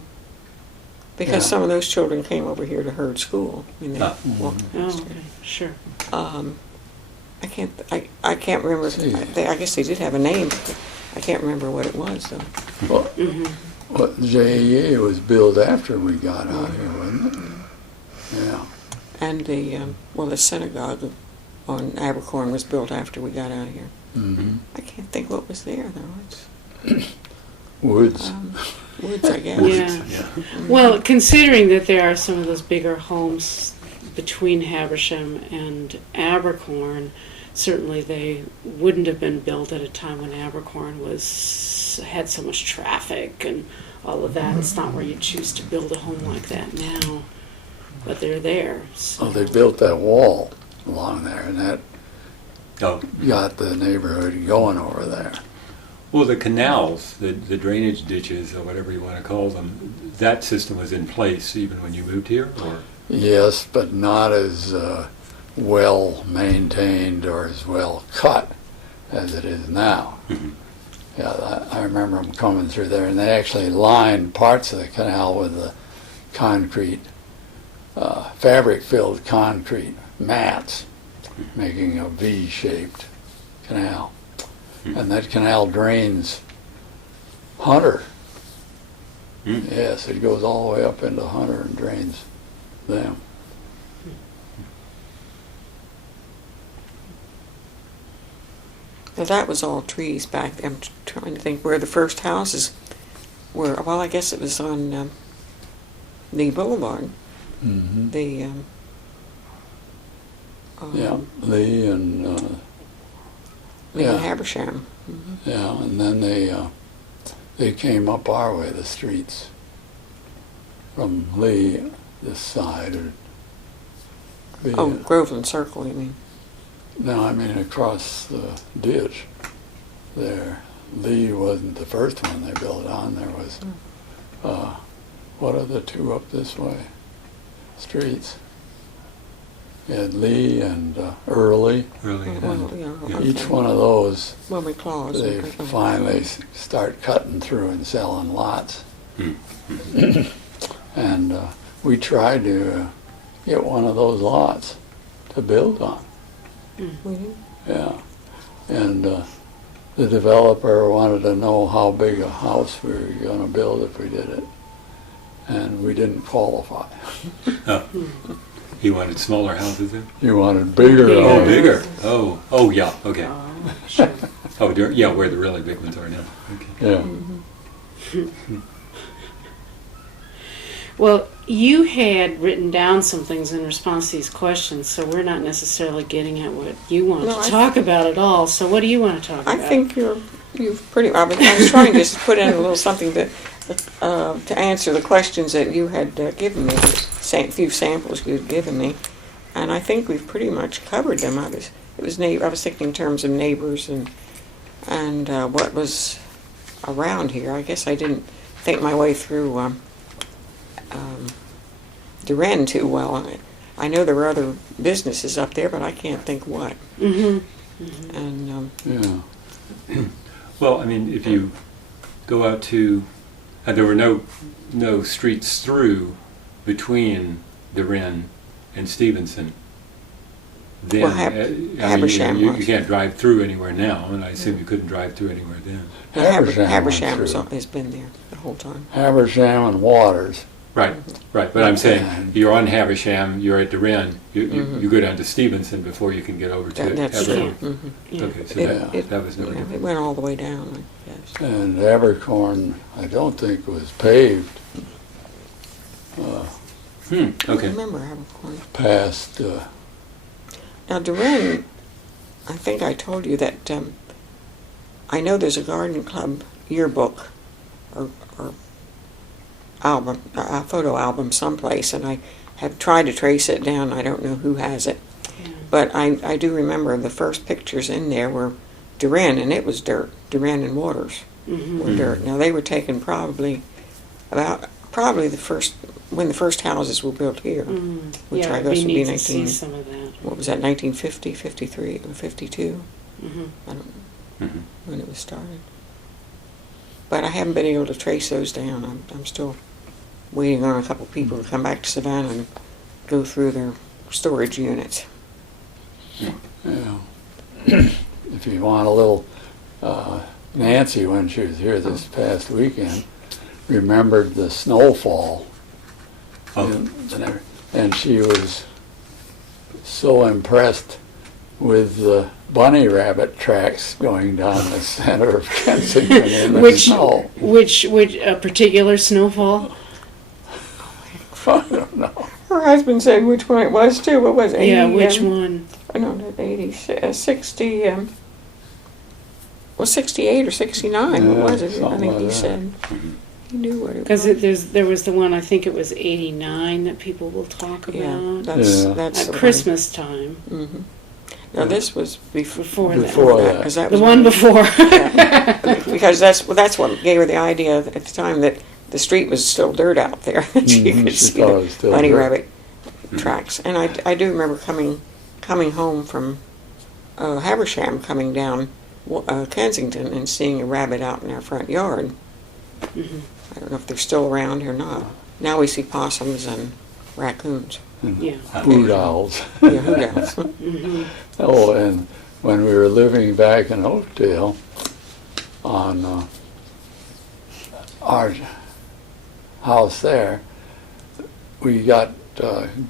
Because Yeah. some of those children came over here to Herd School. I mean, they walked Oh, past okay, it. sure. I can't remember. See. I guess they did have a name, but I can't remember what it was, though. Well, what JEA was built after we got out here, wasn't it? Yeah. And the synagogue on Abercorn was built after we got out of here. Mm-hmm. I can't think what was there, though. It's Woods. woods, I guess. Yeah. Well, considering that there are some of those bigger homes between Habersham and Abercorn, certainly they wouldn't have been built at a time when Abercorn had so much traffic and all of that. It's not where you choose to build a home like that now, but they're there. So. Oh, they built that wall along there, and that Oh, got the neighborhood going over there. well, the canals, the drainage ditches, or whatever you want to call them, that system was in place even when you moved here, or? Yes, but not as well maintained or as well cut as it is now. Mhm. Yeah, I remember them coming through there, and they actually lined parts of the canal with the concrete, fabric-filled concrete mats, making a V-shaped canal. And that canal drains Hunter. Mm. Yes, it goes all the way up into Hunter and drains them. Now, that was all trees back there. I'm trying to think where the first houses were. Well, I guess it was on the boulevard. Mm-hmm. The Yeah, Lee and Lee and yeah. Habersham. Yeah, and then they came up our way, the streets, from Lee, this side, or Oh, Groveland Circle, you mean? no, I mean across the ditch there. Lee wasn't the first one they built on. There was, what are the two up this way? Streets. You had Lee and Early. Really? Well, yeah, okay. Each one of those, Well, we claws. they finally start cutting through and selling lots. Mm. And we tried to get one of those lots to build on. We did. Yeah. And the developer wanted to know how big a house we were going to build if we did it. And we didn't qualify. Oh. He wanted smaller houses then? He wanted bigger. Bigger. Oh, houses. bigger. Oh, yeah, okay. Oh, sure. Oh, yeah, where the really big ones are now. Okay. Yeah. Well, you had written down some things in response to these questions, so we're not necessarily getting at what you want No, to talk about at all. So what do you want to talk I about? think you've pretty. I was trying just to put in a little something to answer the questions that you had given me, the few samples you had given me, and I think we've pretty much covered them. I was thinking in terms of neighbors and what was around here. I guess I didn't think my way through Duran too well. I know there were other businesses up there, but I can't think what. Mm-hmm. And Yeah. Well, I mean, if you go out to, there were no streets through between the Wren and Stevenson. then. Well, I mean, Habersham you was. can't drive through anywhere now, and I assume you couldn't drive through anywhere then. Habersham Habersham went through. has been there the whole time. Habersham and Waters. Right, right. But I'm saying And- you're on Haversham, you're at Duran, you go down to Stevenson before you can get over to That's Abercorn. true. Mhm. Yeah. Okay, so It- that was no Yeah, it different. went all the way down, I guess. And Abercorn, I don't think was paved I Okay. remember Abercorn. past, Now, Duran, I think I told you that I know there's a garden club yearbook or album, a photo album someplace, and I have tried to trace it down. I don't know who has it. Yeah. But I do remember the first pictures in there were Duran, and it was dirt. Duran and Waters were dirt. Now, they were taken probably the first, when the first houses were built here, which Yeah, I it'd guess be would be neat to see 19, some of that. what was that, 1950, 53, or 52? Mhm. I don't know Mhm. when it was started. But I haven't been able to trace those down. I'm still waiting on a couple people to come back to Savannah and go through their storage units. if you want a little, Nancy, when she was here this past weekend, remembered the snowfall. Oh, And she was so impressed with the bunny rabbit tracks going down the center of Kensington in the Which, snow. which a particular snowfall? I don't know. Her husband said which one it was too. What was it? Yeah, 80, which one? I don't know, 80, 60, well, 68 or 69, what Yeah, was it? I something think like he that. said. He knew what it Because was. there was the one, I think it was 89 that people will talk Yeah, about Yeah. that's at the Christmas time. one. Hmm. Now, this was Before Before that. that. 'cause that The was one when- before. Because that's what gave her the idea at the time that the street was still dirt out there. That she Mhm, could she see thought the it was still bunny dirt. rabbit tracks. And I do remember coming home from Habersham, coming down Kensington and seeing a rabbit out in our front yard. Mhm. I don't know if they're still around or not. Now we see possums and raccoons. Yeah. Hoot owls. Yeah, who knows? Mhm. Oh, and when we were living back in Oakdale, on our house there, we got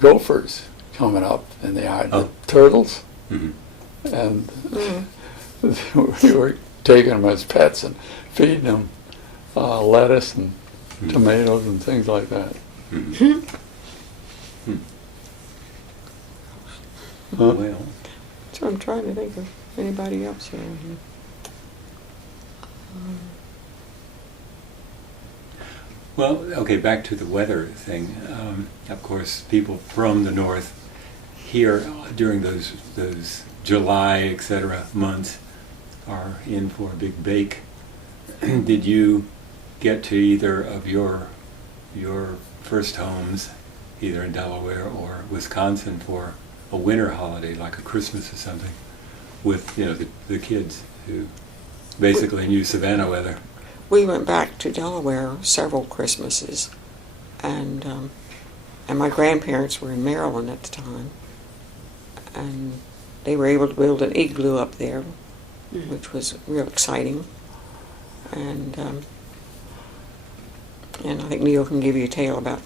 gophers coming up in the yard, Oh. the turtles, mhm. and Mm. we were taking them as pets and feeding them lettuce and tomatoes and things like that. Huh? Well, So I'm trying to think of anybody else here. well, okay, back to the weather thing. Of course, people from the north here during those July, etc. months are in for a big bake. Did you get to either of your first homes, either in Delaware or Wisconsin, for a winter holiday like a Christmas or something, with the kids who basically knew Savannah weather? We went back to Delaware several Christmases, and my grandparents were in Maryland at the time, and they were able to build an igloo up there, which was real exciting. And I think Neil can give you a tale about.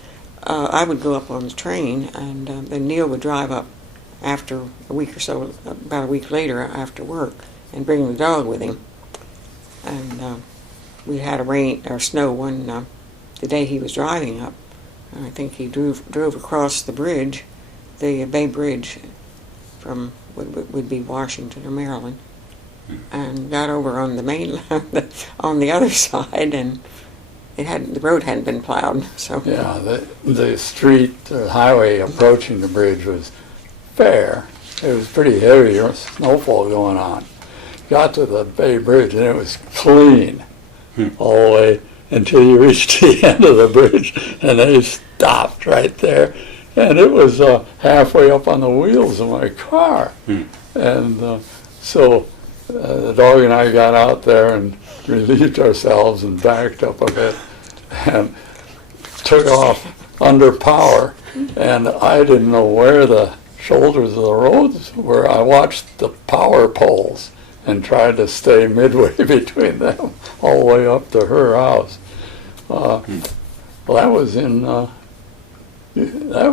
I would go up on the train, and then Neil would drive up after a week or so, about a week later after work, and bring the dog with him. And we had a rain or snow one the day he was driving up, and I think he drove across the bridge, the Bay Bridge, from would be Washington or Maryland, and got over on the mainland on the other side, and the road hadn't been plowed, so Yeah, the street, the highway approaching the bridge was fair. It was pretty heavy, there was snowfall going on. Got to the Bay Bridge and it was clean all the way until you reached the end of the bridge, and they stopped right there. And it was halfway up on the wheels of my car. And so the dog and I got out there and relieved ourselves and backed up a bit and took off under power. And I didn't know where the shoulders of the roads where I watched the power poles and tried to stay midway between them all the way up to her house. Well, that was that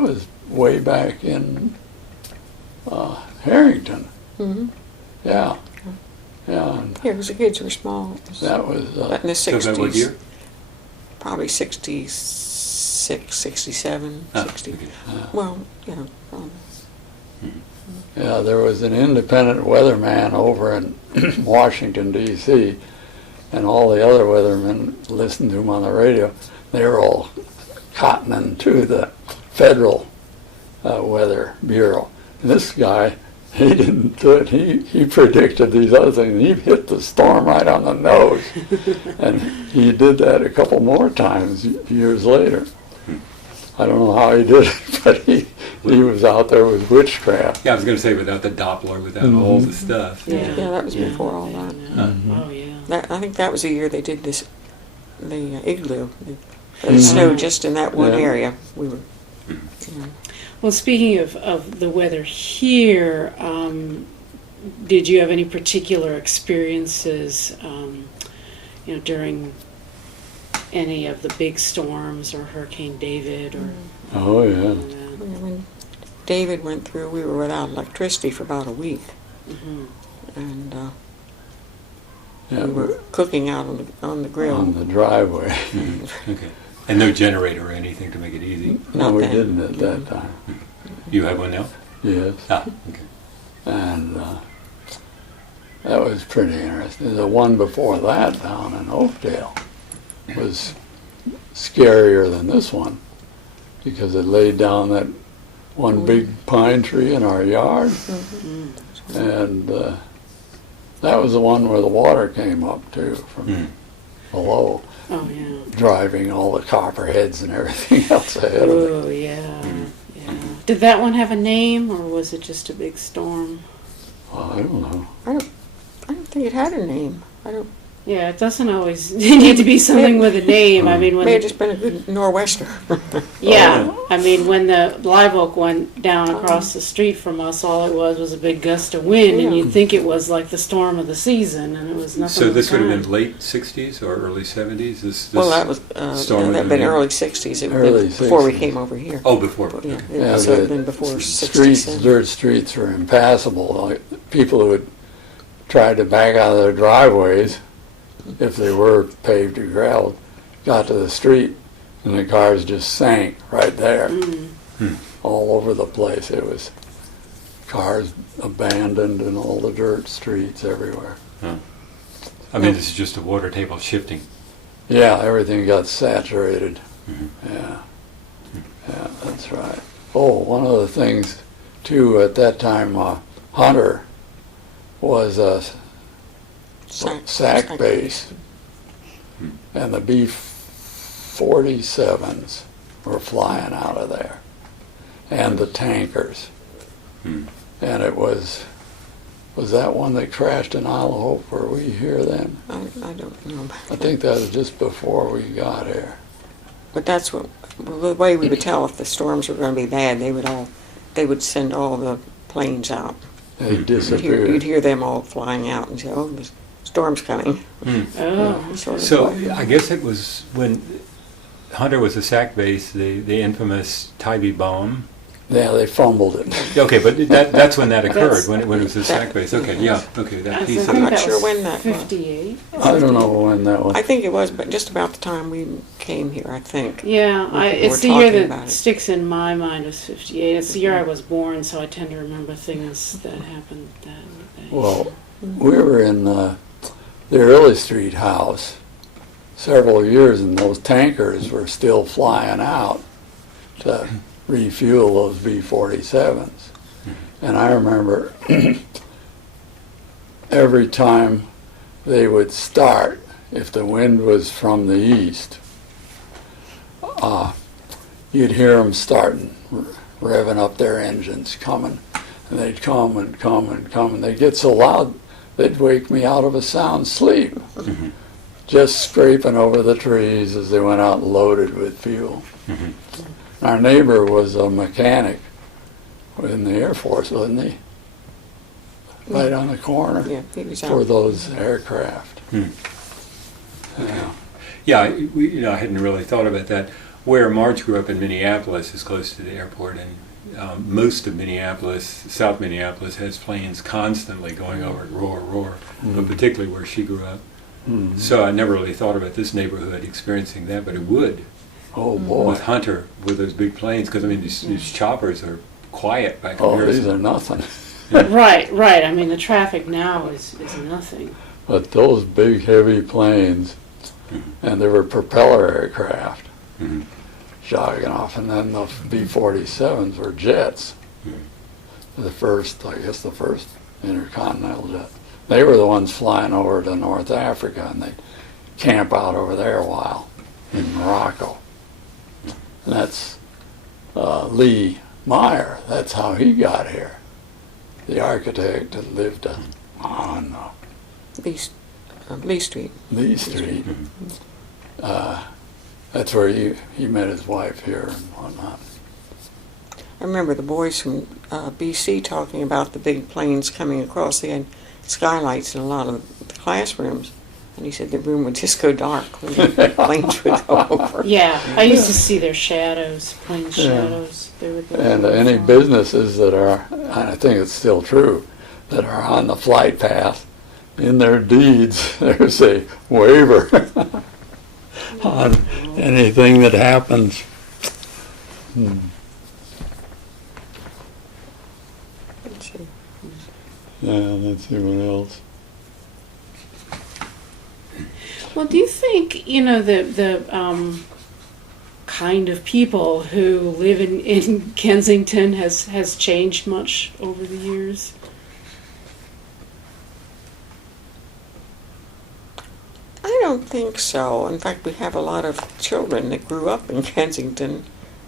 was way back in Harrington. Mm-hmm. Yeah. Yeah. And Yeah, because the kids were small. It was that was, in the 60s. So about what year? Probably 66, 67, Ah, 60. okay. Well, you know, yeah, there was an independent weatherman over in Washington, D.C., and all the other weathermen listened to him on the radio. They were all cottoning to the Federal Weather Bureau. And this guy, he didn't do it. He predicted these other things. He hit the storm right on the nose. And he did that a couple more times years later. I don't know how he did it, but he was out there with witchcraft. Yeah, I was going to say without the Doppler, without all the stuff. yeah, that was before all that. Oh, yeah. I think that was the year they did the igloo. It snowed just in that one Yeah. area. We were, Well, speaking of the weather here, did you have any particular experiences, during any of the big storms or Hurricane David or? Oh, yeah. when David went through, we were without electricity for about a week. Mhm. And Yeah, we were cooking out on the grill. on the driveway. Okay. And no generator or anything to make it easy? No, Not we then. didn't at that time. You have one now? Yes. Ah, okay. And that was pretty interesting. The one before that down in Oakdale was scarier than this one because it laid down that one big pine tree in our yard. And that was the one where the water came up too from below, Oh, yeah. driving all the copperheads and everything else ahead of it. Oh, yeah. Yeah. Did that one have a name, or was it just a big storm? Well, I don't know. I don't think it had a name. I don't. Yeah, it doesn't always need to be something with a name. I mean, when May have just been a good nor'wester. yeah, I mean, when the live oak went down across the street from us, all it was a big gust of wind, and Yeah. you'd think it was like the storm of the season, and it was nothing. So of the this would have kind. been late 60s or early 70s? This Well, that was storm that'd would have been been- early '60s. It Early been before we 60s. came over here. Oh, before. But, yeah, Yeah, so it the had been before streets, '67. dirt streets were impassable. Like, people who had tried to back out of their driveways, if they were paved or gravel, got to the street and the cars just sank right there, all over the place. It was cars abandoned in all the dirt streets everywhere. I mean, this is just a water table shifting. Yeah, everything got saturated. Yeah, yeah, that's right. Oh, one of the things too at that time, Hunter was a sack base, and the B-47s were flying out of there, and the tankers. And it was that one that crashed in Isle of Hope? Were we here then? I don't know. I think that was just before we got here. But that's what the way we would tell if the storms were going to be bad. They would send all the planes out. They You'd disappeared. hear them all flying out and say, "Oh, the storm's coming." Oh, Sort of So way. I guess it was when Hunter was a sack base, the infamous Tybee bomb. Yeah, they fumbled it. Okay, but that's when that occurred, That's- when it was a sack base. Okay, yeah, okay, I that think piece I'm of not it. that sure was when that was. 58. I don't know when that was. I think it was, but just about the time we came here, I think. Yeah, People it's were the year talking that about it. sticks in my mind is 58. It's the year I was born, so I tend to remember things that happened that day. Well, we were in the Early Street house several years, and those tankers were still flying out to refuel those B-47s. And I remember every time they would start, if the wind was from the east, you'd hear them starting, revving up their engines, coming. And they'd come and come and come, and they'd get so loud, they'd wake me out of a sound sleep. Just scraping over the trees as they went out loaded with fuel. Our neighbor was a mechanic in the Air Force, wasn't he? Right on the corner Yeah, he was for out. those aircraft. Yeah. Yeah, I hadn't really thought about that. Where Marj grew up in Minneapolis is close to the airport, and most of Minneapolis, South Minneapolis, has planes constantly going over it, roar, roar, but particularly where she grew up. So I never really thought about this neighborhood experiencing that, but it would Oh boy. with Hunter, with those big planes, because I mean, these choppers are quiet by Oh, these comparison. are nothing. Right, right. I mean, the traffic now is nothing. But those big, heavy planes, and they were propeller aircraft, Mhm. jogging off, and then the B-47s were jets. The first intercontinental jet. They were the ones flying over to North Africa, and they'd camp out over there a while in Morocco. And that's Lee Meyer. That's how he got here. The architect that lived on Lee Street. Lee Street. That's where he met his wife here and whatnot. I remember the boys from BC talking about the big planes coming across. They had skylights in a lot of the classrooms. And he said the room would just go dark when the planes would go over. Yeah, I used to see their shadows, plane shadows. They would go And over any from- businesses that are, and I think it's still true, that are on the flight path, in their deeds, there's a waiver on anything that happens. Let's see. Yeah, let's see what else. Well, do you think, the kind of people who live in Kensington has changed much over the years? I don't think so. In fact, we have a lot of children that grew up in Kensington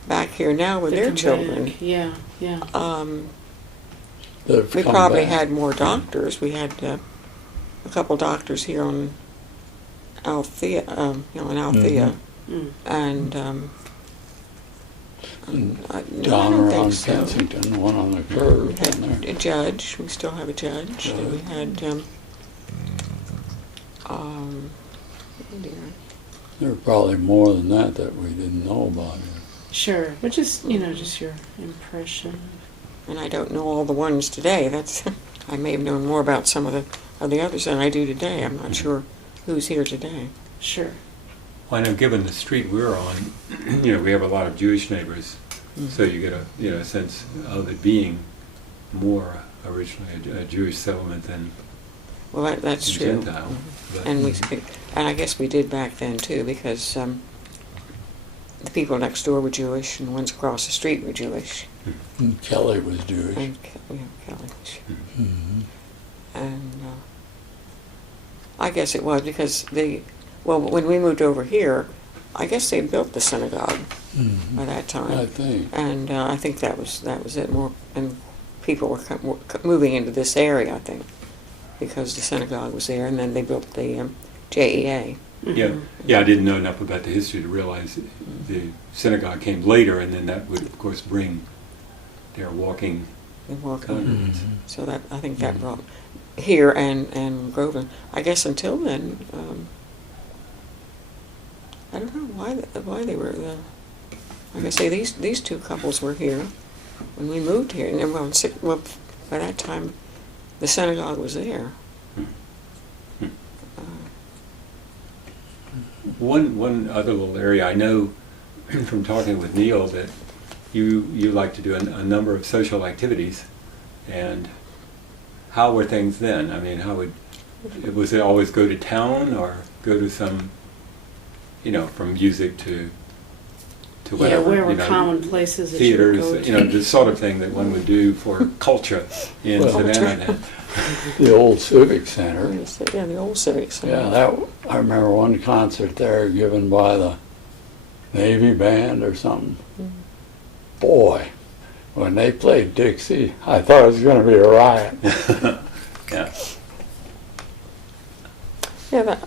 back here now with That their come children. back? Yeah, yeah. That have We come probably back. had more doctors. We had a couple doctors here on Althea, in Althea, Mm. and no, I Down don't think around so. Kensington, one on the We curve had in there. a judge. We still have a judge. And we had oh dear. There were probably more than that we didn't know about. Sure, which is, just your impression. And I don't know all the ones today. That's I may have known more about some of the others than I do today. I'm not sure who's here today. Sure. Well, I know given the street we're on, we have a lot of Jewish neighbors, so you get a sense of it being more originally a Jewish settlement than Well, that's a true. Gentile. But, And I guess we did back then too, because the people next door were Jewish, and the ones across the street were Jewish. And Kelly was Jewish. And Kelly was. Mhm. And I guess it was because when we moved over here, I guess they built the synagogue by that I time, think. and I think that was it. More and people were moving into this area, I think, because the synagogue was there, and then they built the JEA. yeah, I didn't know enough about the history to realize the synagogue came later, and then that would, of course, bring their walking They walked congregants. So that I think that brought here and Groveland. I guess until then, I don't know why they were. Like I say, these two couples were here when we moved here, and then by that time, the synagogue was there. One other little area I know from talking with Neil that you like to do a number of social activities, and how were things then? I mean, was it always go to town or go to some, from music to whatever? Yeah, where were common places that theaters, you would go to? the sort of thing that one would do for culture in Well, Savannah then. The old Civic Center. Yeah, the old Civic Center. Yeah, I remember one concert there given by the Navy Band or something. Boy, when they played Dixie, I thought it was going to be a riot. Yeah. Yeah,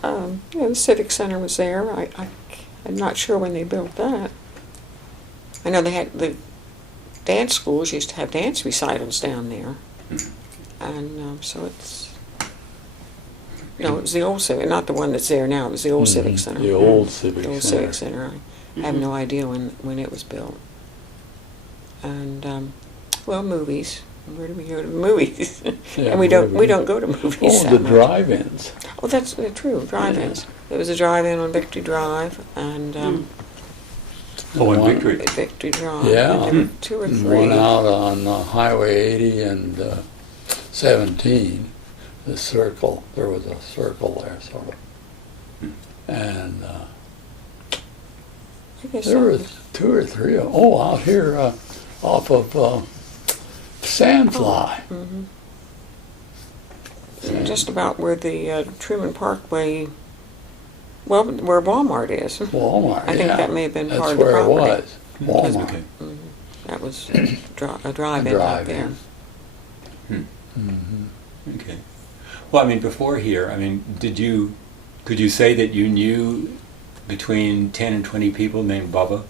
the Civic Center was there. I'm not sure when they built that. I know they had the dance schools used to have dance recitals down there. And so it's, it was the old Civic, not the one that's there now, it was the old Civic Center. The old Civic The old Center. Civic Center. I have no idea when it was built. And, well, movies. Where do we go to the movies? Yeah, And we don't go to movies Oh, that the much. drive-ins. Oh, that's true, drive-ins. There was a drive-in on Victory Drive and Oh, in One- Victory. Victory Drive. Yeah. And there were 2 or 3. One out on Highway 80 and 17, the circle. There was a circle there, sort of. And I guess there that was 2 or 3. Oh, out here off of Sandfly. just about where the Truman Parkway, well, where Walmart is. Walmart, I think yeah. that may have been That's part of the where property. it was. Walmart. Okay. That was a drive-in out there. Okay. Well, I mean, before here, I mean, could you say that you knew between 10 and 20 people named Bubba?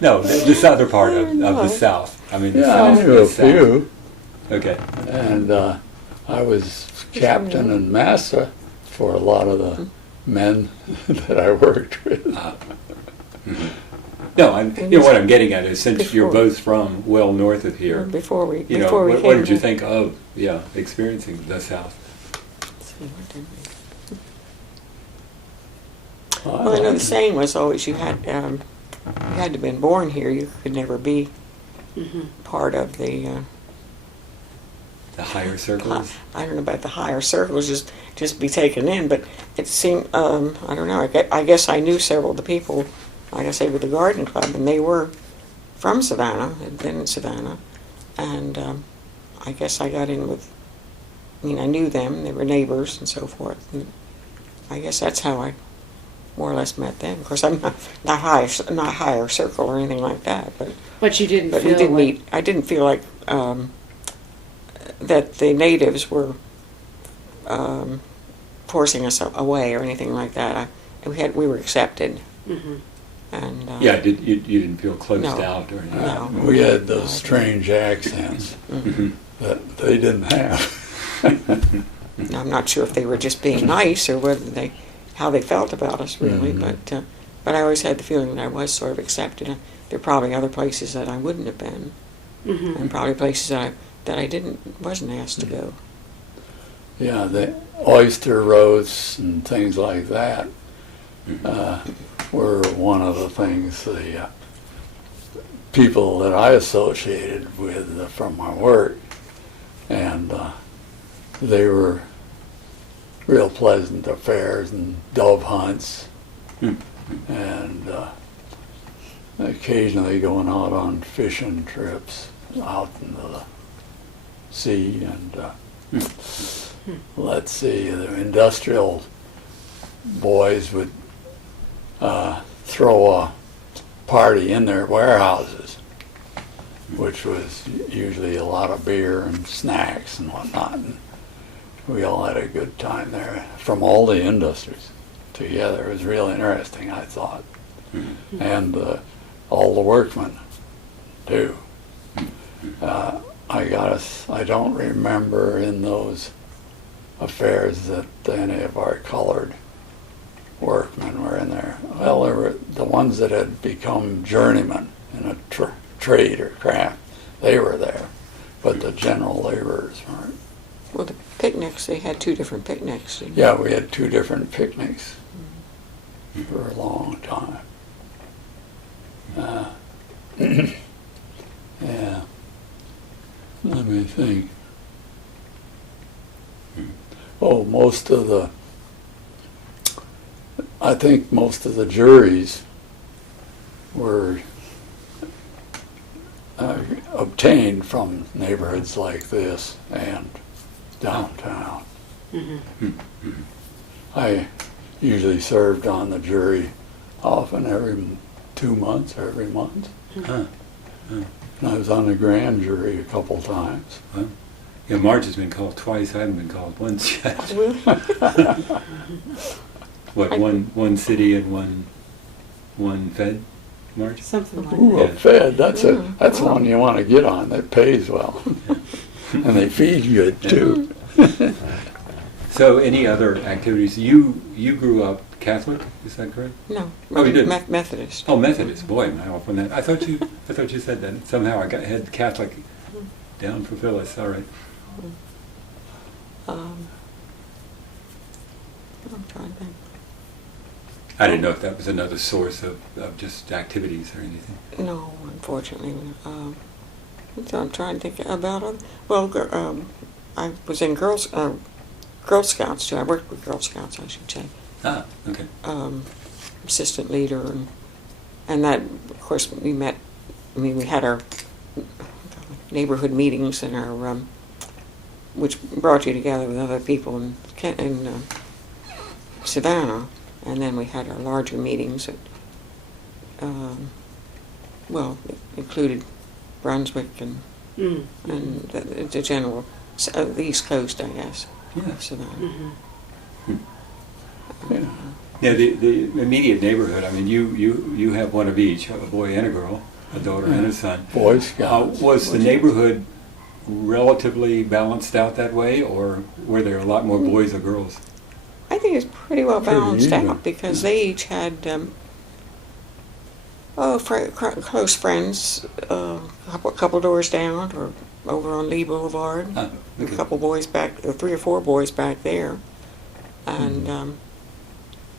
No, this other part of No. the South. I mean, the Yeah, I South. knew a the South. few. Okay. And I was captain and master for a lot of the men that I worked with. No, what I'm getting at is since you're Before- both from well north of here, Before we you know, before we what came did you to- think of, experiencing the South? Let's see, what did we- I Well, I know the liked it. saying was always you had to have been born here. You could never be part of the. The higher circles? I don't know about the higher circles, just be taken in. But it seemed I don't know. I guess I knew several of the people, like I say, with the garden club, and they were from Savannah, had been in Savannah, and I guess I got in with. I mean, I knew them. They were neighbors and so forth. And I guess that's how I more or less met them. Of course, I'm not higher circle or anything like that, But you didn't but feel we did like, meet. I didn't feel like that the natives were forcing us away or anything like that. We were accepted, and Yeah, you didn't feel closed No. out or anything? No. We had those strange accents that they didn't have. I'm not sure if they were just being nice or whether how they felt about us really, but I always had the feeling that I was sort of accepted. There are probably other places that I wouldn't have been, and probably places that I wasn't asked to go. Yeah, the oyster roasts and things like that were one of the things the people that I associated with from my work, and they were real pleasant affairs and dove hunts, and occasionally going out on fishing trips out into the sea, and let's see, the industrial boys would throw a party in their warehouses, which was usually a lot of beer and snacks and whatnot. And we all had a good time there from all the industries together. It was real interesting, I thought. And all the workmen, too. I don't remember in those affairs that any of our colored workmen were in there. Well, there were the ones that had become journeymen in a trade or craft. They were there, but the general laborers weren't. Well, the picnics, they had 2 different picnics. Yeah, we had 2 different picnics for a long time. Yeah. Let me think. Oh, I think most of the juries were obtained from neighborhoods like this and downtown. I usually served on the jury often every 2 months, every month. And I was on the grand jury a couple times. Well, yeah, Marj has been called twice. I haven't been called once yet. What, one city and one fed? Marj? Something like Ooh, that. a Fed, that's one you want to get on. That pays well. And they feed good, too. So any other activities? You grew up Catholic, is that correct? No. Oh, you didn't? Methodist. Oh, Methodist. Boy, am I off on that. I thought you said that. Somehow I had Catholic down for Phyllis. All right. I'm trying to think. I didn't know if that was another source of just activities or anything. No, unfortunately. So I'm trying to think about it. Well, I was in Girl Scouts too. I worked with Girl Scouts, I should say. Ah, okay. Assistant leader, and that, of course, we met. I mean, we had our neighborhood meetings and our, which brought you together with other people in Savannah, and then we had our larger meetings that, well, included Brunswick and the general, the East Coast, I guess. Yeah. Savannah. Yeah. Yeah, the immediate neighborhood. I mean, you have one of each, a boy and a girl, a daughter and a son. Boy Scouts. Was the neighborhood relatively balanced out that way, or were there a lot more boys or girls? I think it's pretty well Pretty balanced even. out because they each had close friends, a couple doors down or over on Lee Boulevard. Ah, A okay. couple boys back, 3 or 4 boys back there, and there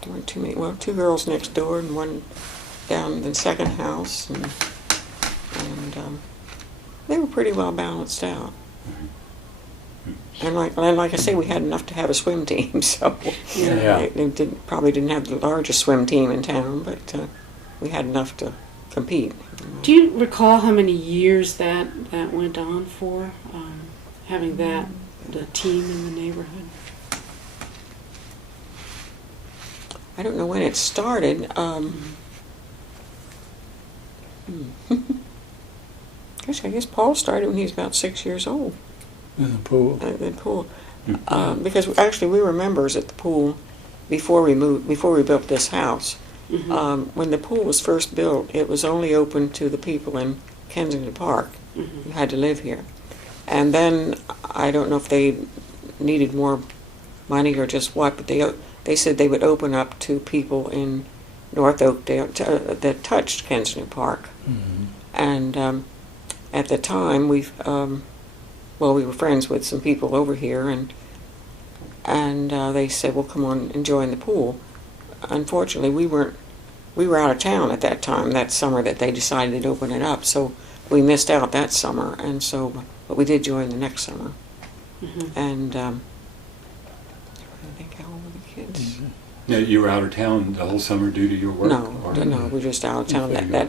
weren't too many. Well, 2 girls next door and one down in the second house, and they were pretty well balanced out. And like I say, we had enough to have a swim team, so Yeah. they probably didn't have the largest swim team in town, but we had enough to compete. Do you recall how many years that went on for, having the team in the neighborhood? I don't know when it started. Gosh, I guess Paul started when he was about 6 years old. In the pool. At the pool, because actually we were members at the pool before we built this house. When the pool was first built, it was only open to the people in Kensington Park who had to live here. And then I don't know if they needed more money or just what, but they said they would open up to people in North Oakdale that touched Kensington Park. And at the time, we were friends with some people over here, and they said, "Well, come on and join the pool." Unfortunately, we were out of town at that time, that summer that they decided to open it up, so we missed out that summer, but we did join the next summer. And I think how old were the kids? Now, you were out of town the whole summer due to your work? No, or- we were just out of town. Okay.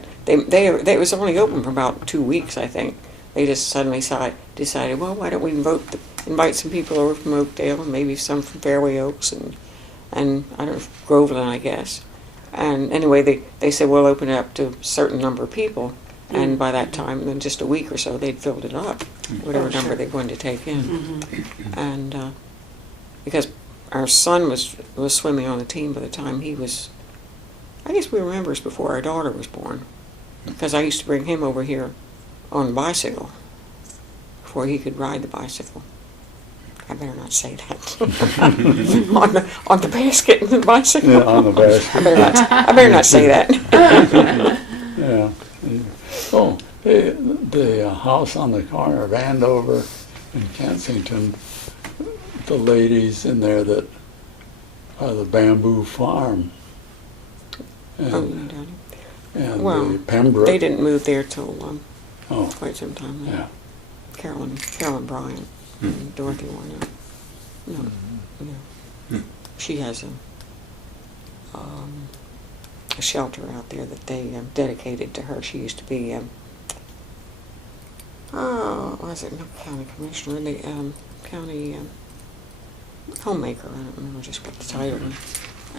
They was only open for about 2 weeks, I think. They just suddenly decided, well, why don't we invite some people over from Oakdale and maybe some from Fairway Oaks and I don't know, Groveland, I guess. And anyway, they said we'll open it up to a certain number of people, and by that time, in just a week or so, they'd filled it up, whatever number they wanted to take in. And because our son was swimming on the team by the time he was, I guess we were members before our daughter was born, because I used to bring him over here on a bicycle before he could ride the bicycle. I better not say that. on the basket and the bicycle. Yeah, on the basket. I better not say that. Yeah. Oh, the house on the corner of Andover and Kensington, the ladies in there that are the Bamboo Farm. And, and Well, the Pembroke. they didn't move there till Oh, quite some time later. yeah. Carolyn Bryant and Dorothy Warner. No, she has a shelter out there that they dedicated to her. She used to be was it not county commissioner? The county homemaker. I don't remember just what the title was.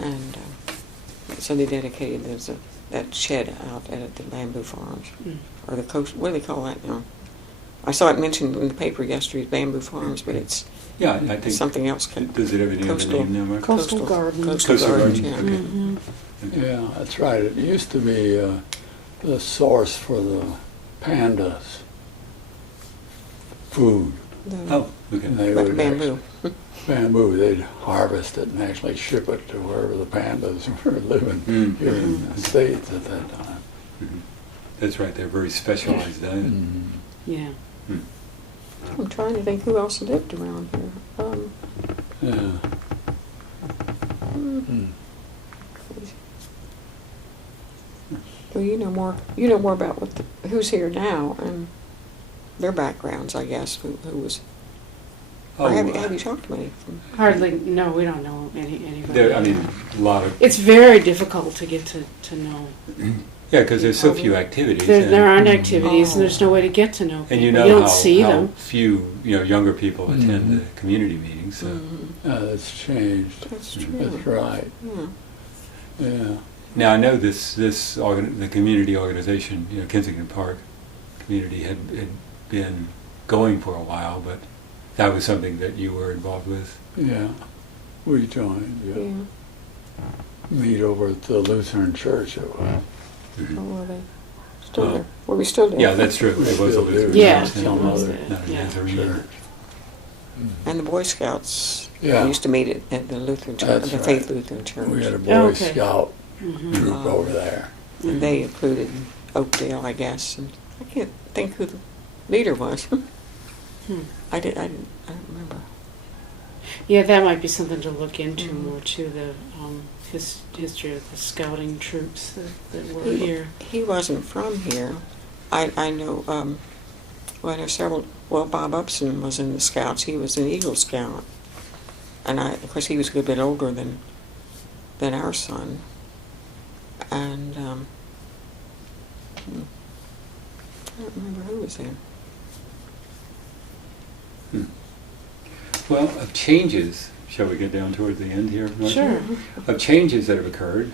And so they dedicated that shed out at the Bamboo Farms or the coast. What do they call that now? I saw it mentioned in the paper yesterday, Bamboo Farms, but it's Yeah, I think. something else. Does it have any other Coastal. name now, Mark? Coastal Gardens. Coastal Coastal Gardens, Gardens, yeah. okay. Yeah, that's right. It used to be the source for the pandas' food. Oh, okay. And they would Bamboo. bamboo, they'd harvest it and actually ship it to wherever the pandas were living here in the States at that time. That's right, they're very specialized diet. Yeah. I'm trying to think who else lived around here. Yeah. Well, you know more. You know more about who's here now and their backgrounds, I guess. Who was? Or have you talked to many? Hardly. No, we don't know anybody. There, I mean, a lot of... It's very difficult to get to know. Yeah, because there's so few activities. There aren't activities, and there's no way to get to know people. And you know don't how, see how them. few younger people attend the community meetings. So. That's changed. That's true. That's right. Yeah. Yeah. Now I know the community organization, Kensington Park community had been going for a while, but that was something that you were involved with. Yeah. We joined. Yeah. Yeah. Meet over at the Lutheran church. It was. Oh, were they still there? Were we still there? Yeah, that's true. We It was a still do. Lutheran Yeah, church, some it was other there. not a Yeah. Nazarene. Church. And the Boy Scouts Yeah. used to meet at the Lutheran church, That's the right. Faith Lutheran Church. We had a Boy Okay. Scout Mhm. group over there. And they included Oakdale, I guess. And I can't think who the leader was. I don't remember. Yeah, that might be something to look into more too. The history of the scouting troops that were here. He wasn't from here. I know. Well, I know several. Well, Bob Upson was in the Scouts. He was an Eagle Scout, and of course, he was a good bit older than our son. And I don't remember who was there. Well, of changes, shall we get down toward the end here, Marcia? Sure. Of changes that have occurred,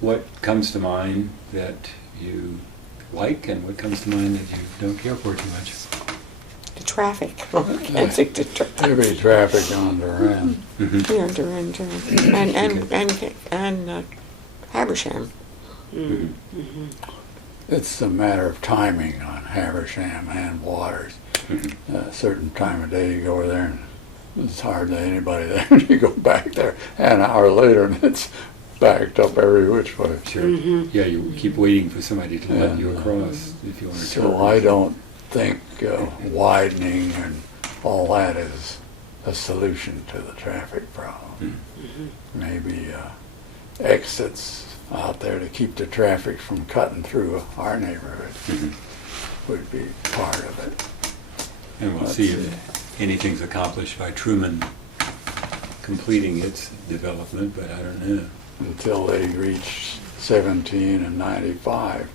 what comes to mind that you like and what comes to mind that you don't care for too much? The traffic. Kensington traffic. Heavy traffic on Duran. Yeah, Duran, and Habersham. It's a matter of timing on Haversham and Waters. A certain time of day you go over there and there's hardly anybody there. You go back there an hour later and it's backed up every which way. Sure. Yeah, you keep waiting for somebody to let you across if you want to turn. So I don't think widening and all that is a solution to the traffic problem. Maybe exits out there to keep the traffic from cutting through our neighborhood would be part of it. And we'll see if anything's accomplished by Truman completing its development, but I don't know. Until they reach 17 and 95,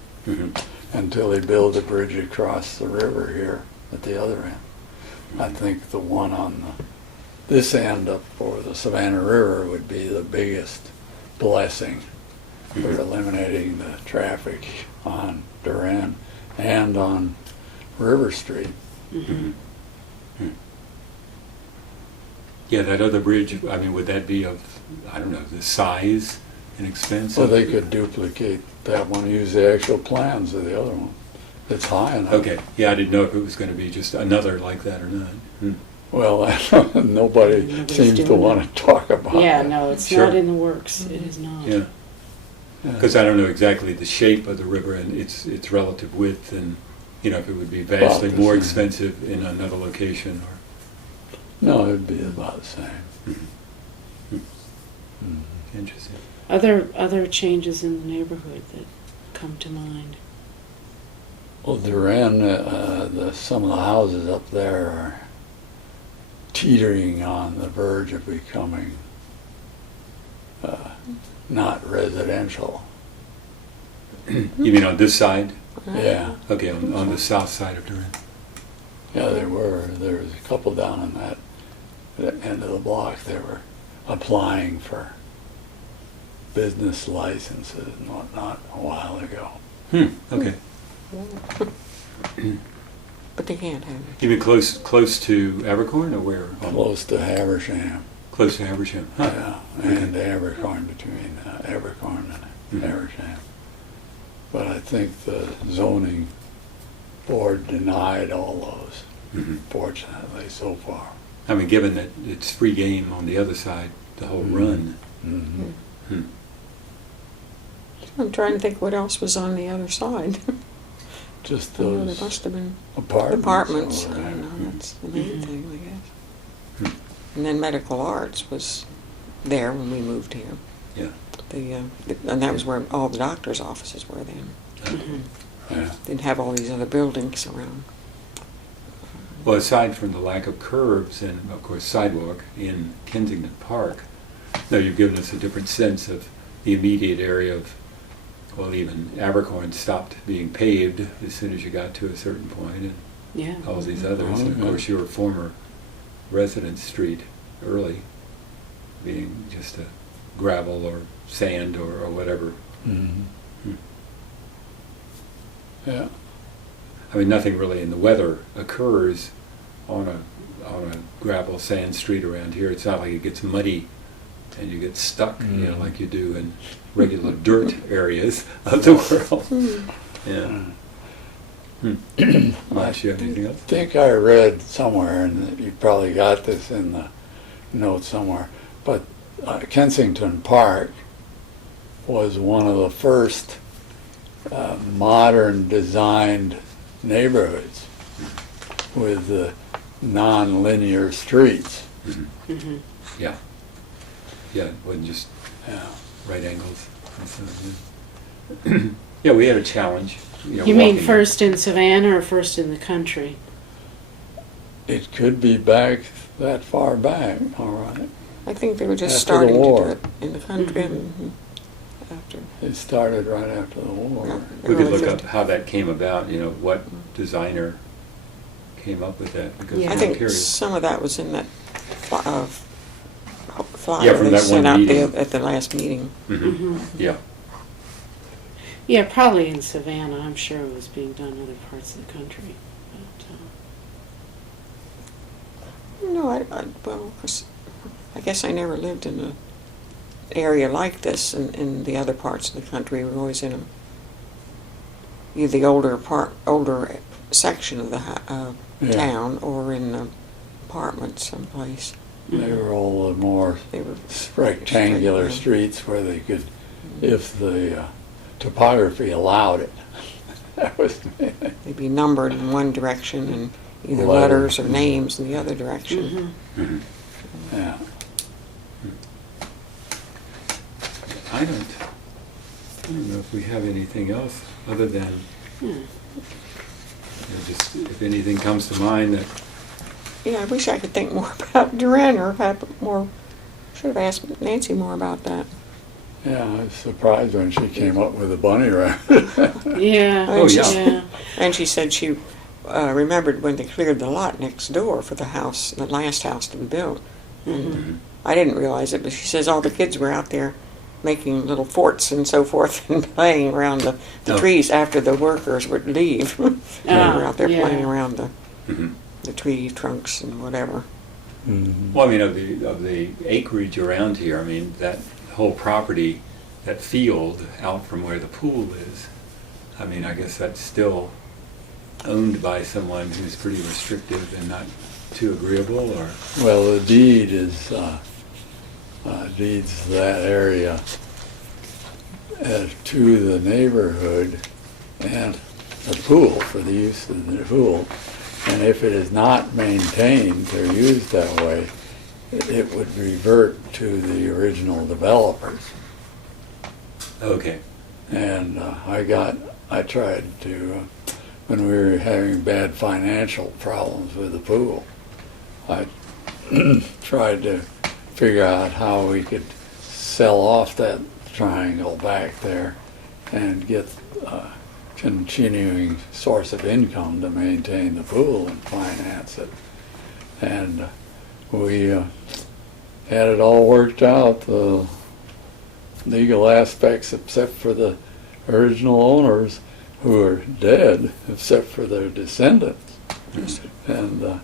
until they build a bridge across the river here at the other end. I think the one on this end up over the Savannah River would be the biggest blessing for eliminating the traffic on Duran and on River Street. Yeah, that other bridge, I mean, would that be of, I don't know, the size and expense? So they could duplicate that one, use the actual plans of the other one. It's high enough. Okay, yeah, I didn't know if it was going to be just another like that or not. Well, nobody Nobody's seems to doing want to talk about Yeah, it. no, it's Sure. not in the works. It is not. Yeah, because I don't know exactly the shape of the river and its relative width, and if it would be vastly About the more same. expensive in another location or. No, it'd be about the same. Interesting. Other changes in the neighborhood that come to mind. Well, Duran, some of the houses up there are teetering on the verge of becoming not residential. You mean on this side? Yeah, Okay, on the south side of Durant. yeah, they were. There was a couple down on that end of the block. They were applying for business licenses and whatnot a while ago. Okay. But they can't have it. You mean close to Abercorn or where? Close to Haversham. Close to Habersham. Huh. Yeah, and Abercorn, between Abercorn and Haversham. but I think the zoning board denied all those, Mhm. fortunately, so far. I mean, given that it's free game on the other side, the whole run. Mhm. Hmm. I'm trying to think what else was on the other side. Just I know there those must have been apartments. apartments. over I there. know, that's the main Mhm. thing, I guess. Hmm. And then medical arts was there when we moved here. Yeah. And that was where all the doctors' offices were then. Mhm. Yeah. Didn't have all these other buildings around. Well, aside from the lack of curbs and, of course, sidewalk in Kensington Park, now you've given us a different sense of the immediate area of, well, even Abercorn stopped being paved as soon as you got to a certain point, and Yeah. all these others. And of yeah. course, your former residence street early being just a gravel or sand or whatever. Mhm. Hmm. Yeah. I mean, nothing really in the weather occurs on a gravel sand street around here. It's not like it gets muddy and you get stuck, you know, Mm. like you do in regular dirt areas of the world. Yeah. Marj, you have anything I else? think I read somewhere, and you probably got this in the notes somewhere, but Kensington Park was one of the first modern designed neighborhoods with the non-linear streets. Mhm. Mhm. Yeah. Yeah, it wasn't just Yeah. right angles. And so, yeah. Yeah, we had a challenge. know, You mean walking- first in Savannah or first in the country? It could be back that far back, all right. I think they were just After the starting to war. do it in the country. Mhm. After. It started right after the war. Yeah. We could Early look up 50s. how that came about, you know, what designer came up with that, because Yeah. I I'm think curious. some of that was in that flyer Yeah, from they that sent one out meeting. at the last meeting. Mhm. Mhm. Yeah. Yeah, probably in Savannah. I'm sure it was being done in other parts of the country. But, No, well, 'cause I guess I never lived in an area like this in the other parts of the country. We were always in either the older section of the Yeah. town, or in the apartments someplace. They were all the more They were rectangular straight, streets where they could, if the topography allowed it. That was, they'd be numbered in one direction and either Letters. letters or names in the other direction. Mhm. Mhm. yeah. I don't know if we have anything else other than, Hmm. you know, just if anything comes to mind that, Yeah, I wish I could think more about Duran, or had more. Should have asked Nancy more about that. Yeah, I was surprised when she came up with a bunny rabbit. Yeah. Oh, yeah. Yeah. And she said she remembered when they cleared the lot next door for the house, the last house to be built. And Mhm. I didn't realize it, but she says all the kids were out there making little forts and so forth and playing around the Oh. trees after the workers would leave. They were out there yeah. playing around Mhm. the tree trunks and whatever. Mhm. Well, I mean, of the acreage around here, I mean, that whole property, that field out from where the pool is, I mean, I guess that's still owned by someone who's pretty restrictive and not too agreeable, or? Well, the deed is, deeds that area to the neighborhood and the pool, for the use of the pool. And if it is not maintained or used that way, it would revert to the original developers. Okay. And I tried to, when we were having bad financial problems with the pool, I tried to figure out how we could sell off that triangle back there and get a continuing source of income to maintain the pool and finance it. And we had it all worked out, the legal aspects, except for the original owners, who are dead, except for their descendants. And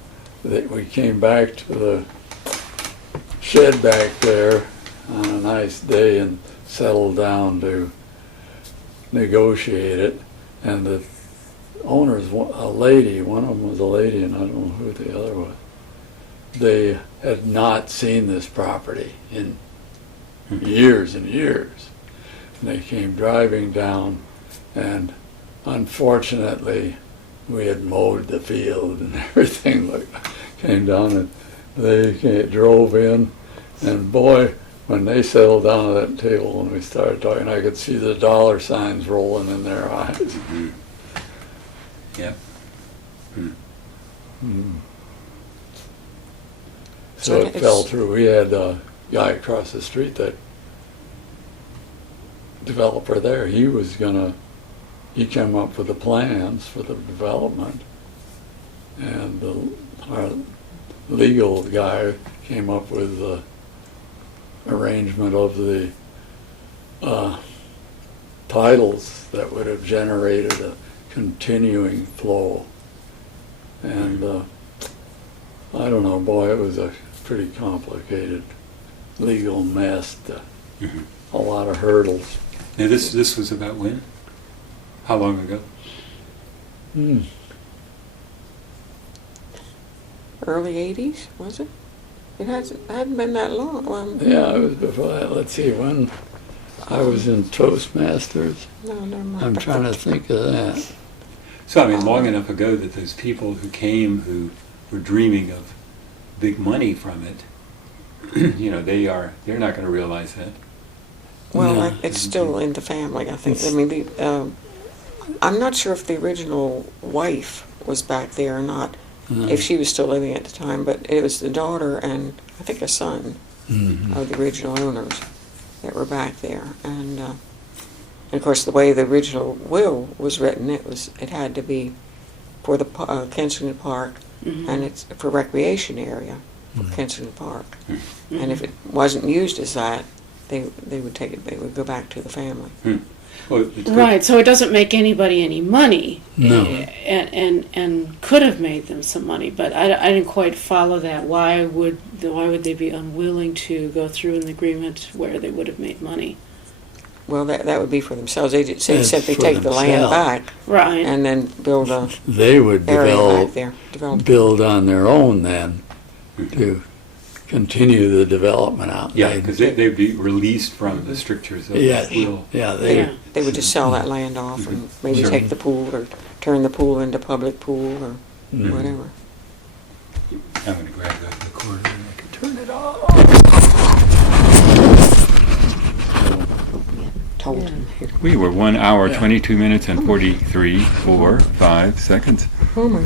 we came back to the shed back there on a nice day and settled down to negotiate it, and the owners, a lady, one of them was a lady, and I don't know who the other was, they had not seen this property in years and years. And they came driving down, and unfortunately, we had mowed the field and everything. Came down, and they drove in, and boy, when they settled down at that table and we started talking, I could see the dollar signs rolling in their eyes. Mm-hmm. Yep. So it fell through. We had a guy across the street, that developer there, he came up with the plans for the development, and our legal guy came up with the arrangement of the titles that would have generated a continuing flow. And I don't know, boy, it was a pretty complicated legal mess, a lot of hurdles. Now this was about when? How long ago? Early 80s, was it? It hadn't been that long. Well, Yeah, it was before that. Let's see, when I was in Toastmasters. no, never mind. I'm trying to think of that. So I mean, long enough ago that those people who came who were dreaming of big money from it, you know, they're not going to realize that. Well, No. it's still in the family, I think. I mean, I'm not sure if the original wife was back there or not, if she was still living at the time, but it was the daughter and I think a son of the original owners that were back there. And of course, the way the original will was written, it had to be for the Kensington Park, and it's for recreation area for Kensington Park. And if it wasn't used as that, they would take it. They would go back to the family. Well, it's good. Right, so it doesn't make anybody any money. No. And could have made them some money, but I didn't quite follow that. Why would they be unwilling to go through an agreement where they would have made money? Well, that would be for themselves. They just It's simply for take the land themselves. back Right. and then build a They would area back develop, there. build on their own then to continue the development out. Yeah, because they'd be released from the strictures of Yes, the will. yeah, They would just sell that land off and maybe Sure. take the pool or turn the pool into public pool or Mhm. whatever. I'm going to grab the recorder and I can turn it off. Told him. We were 1 hour, Yeah. 22 minutes and 43, 4, 5 seconds. Oh my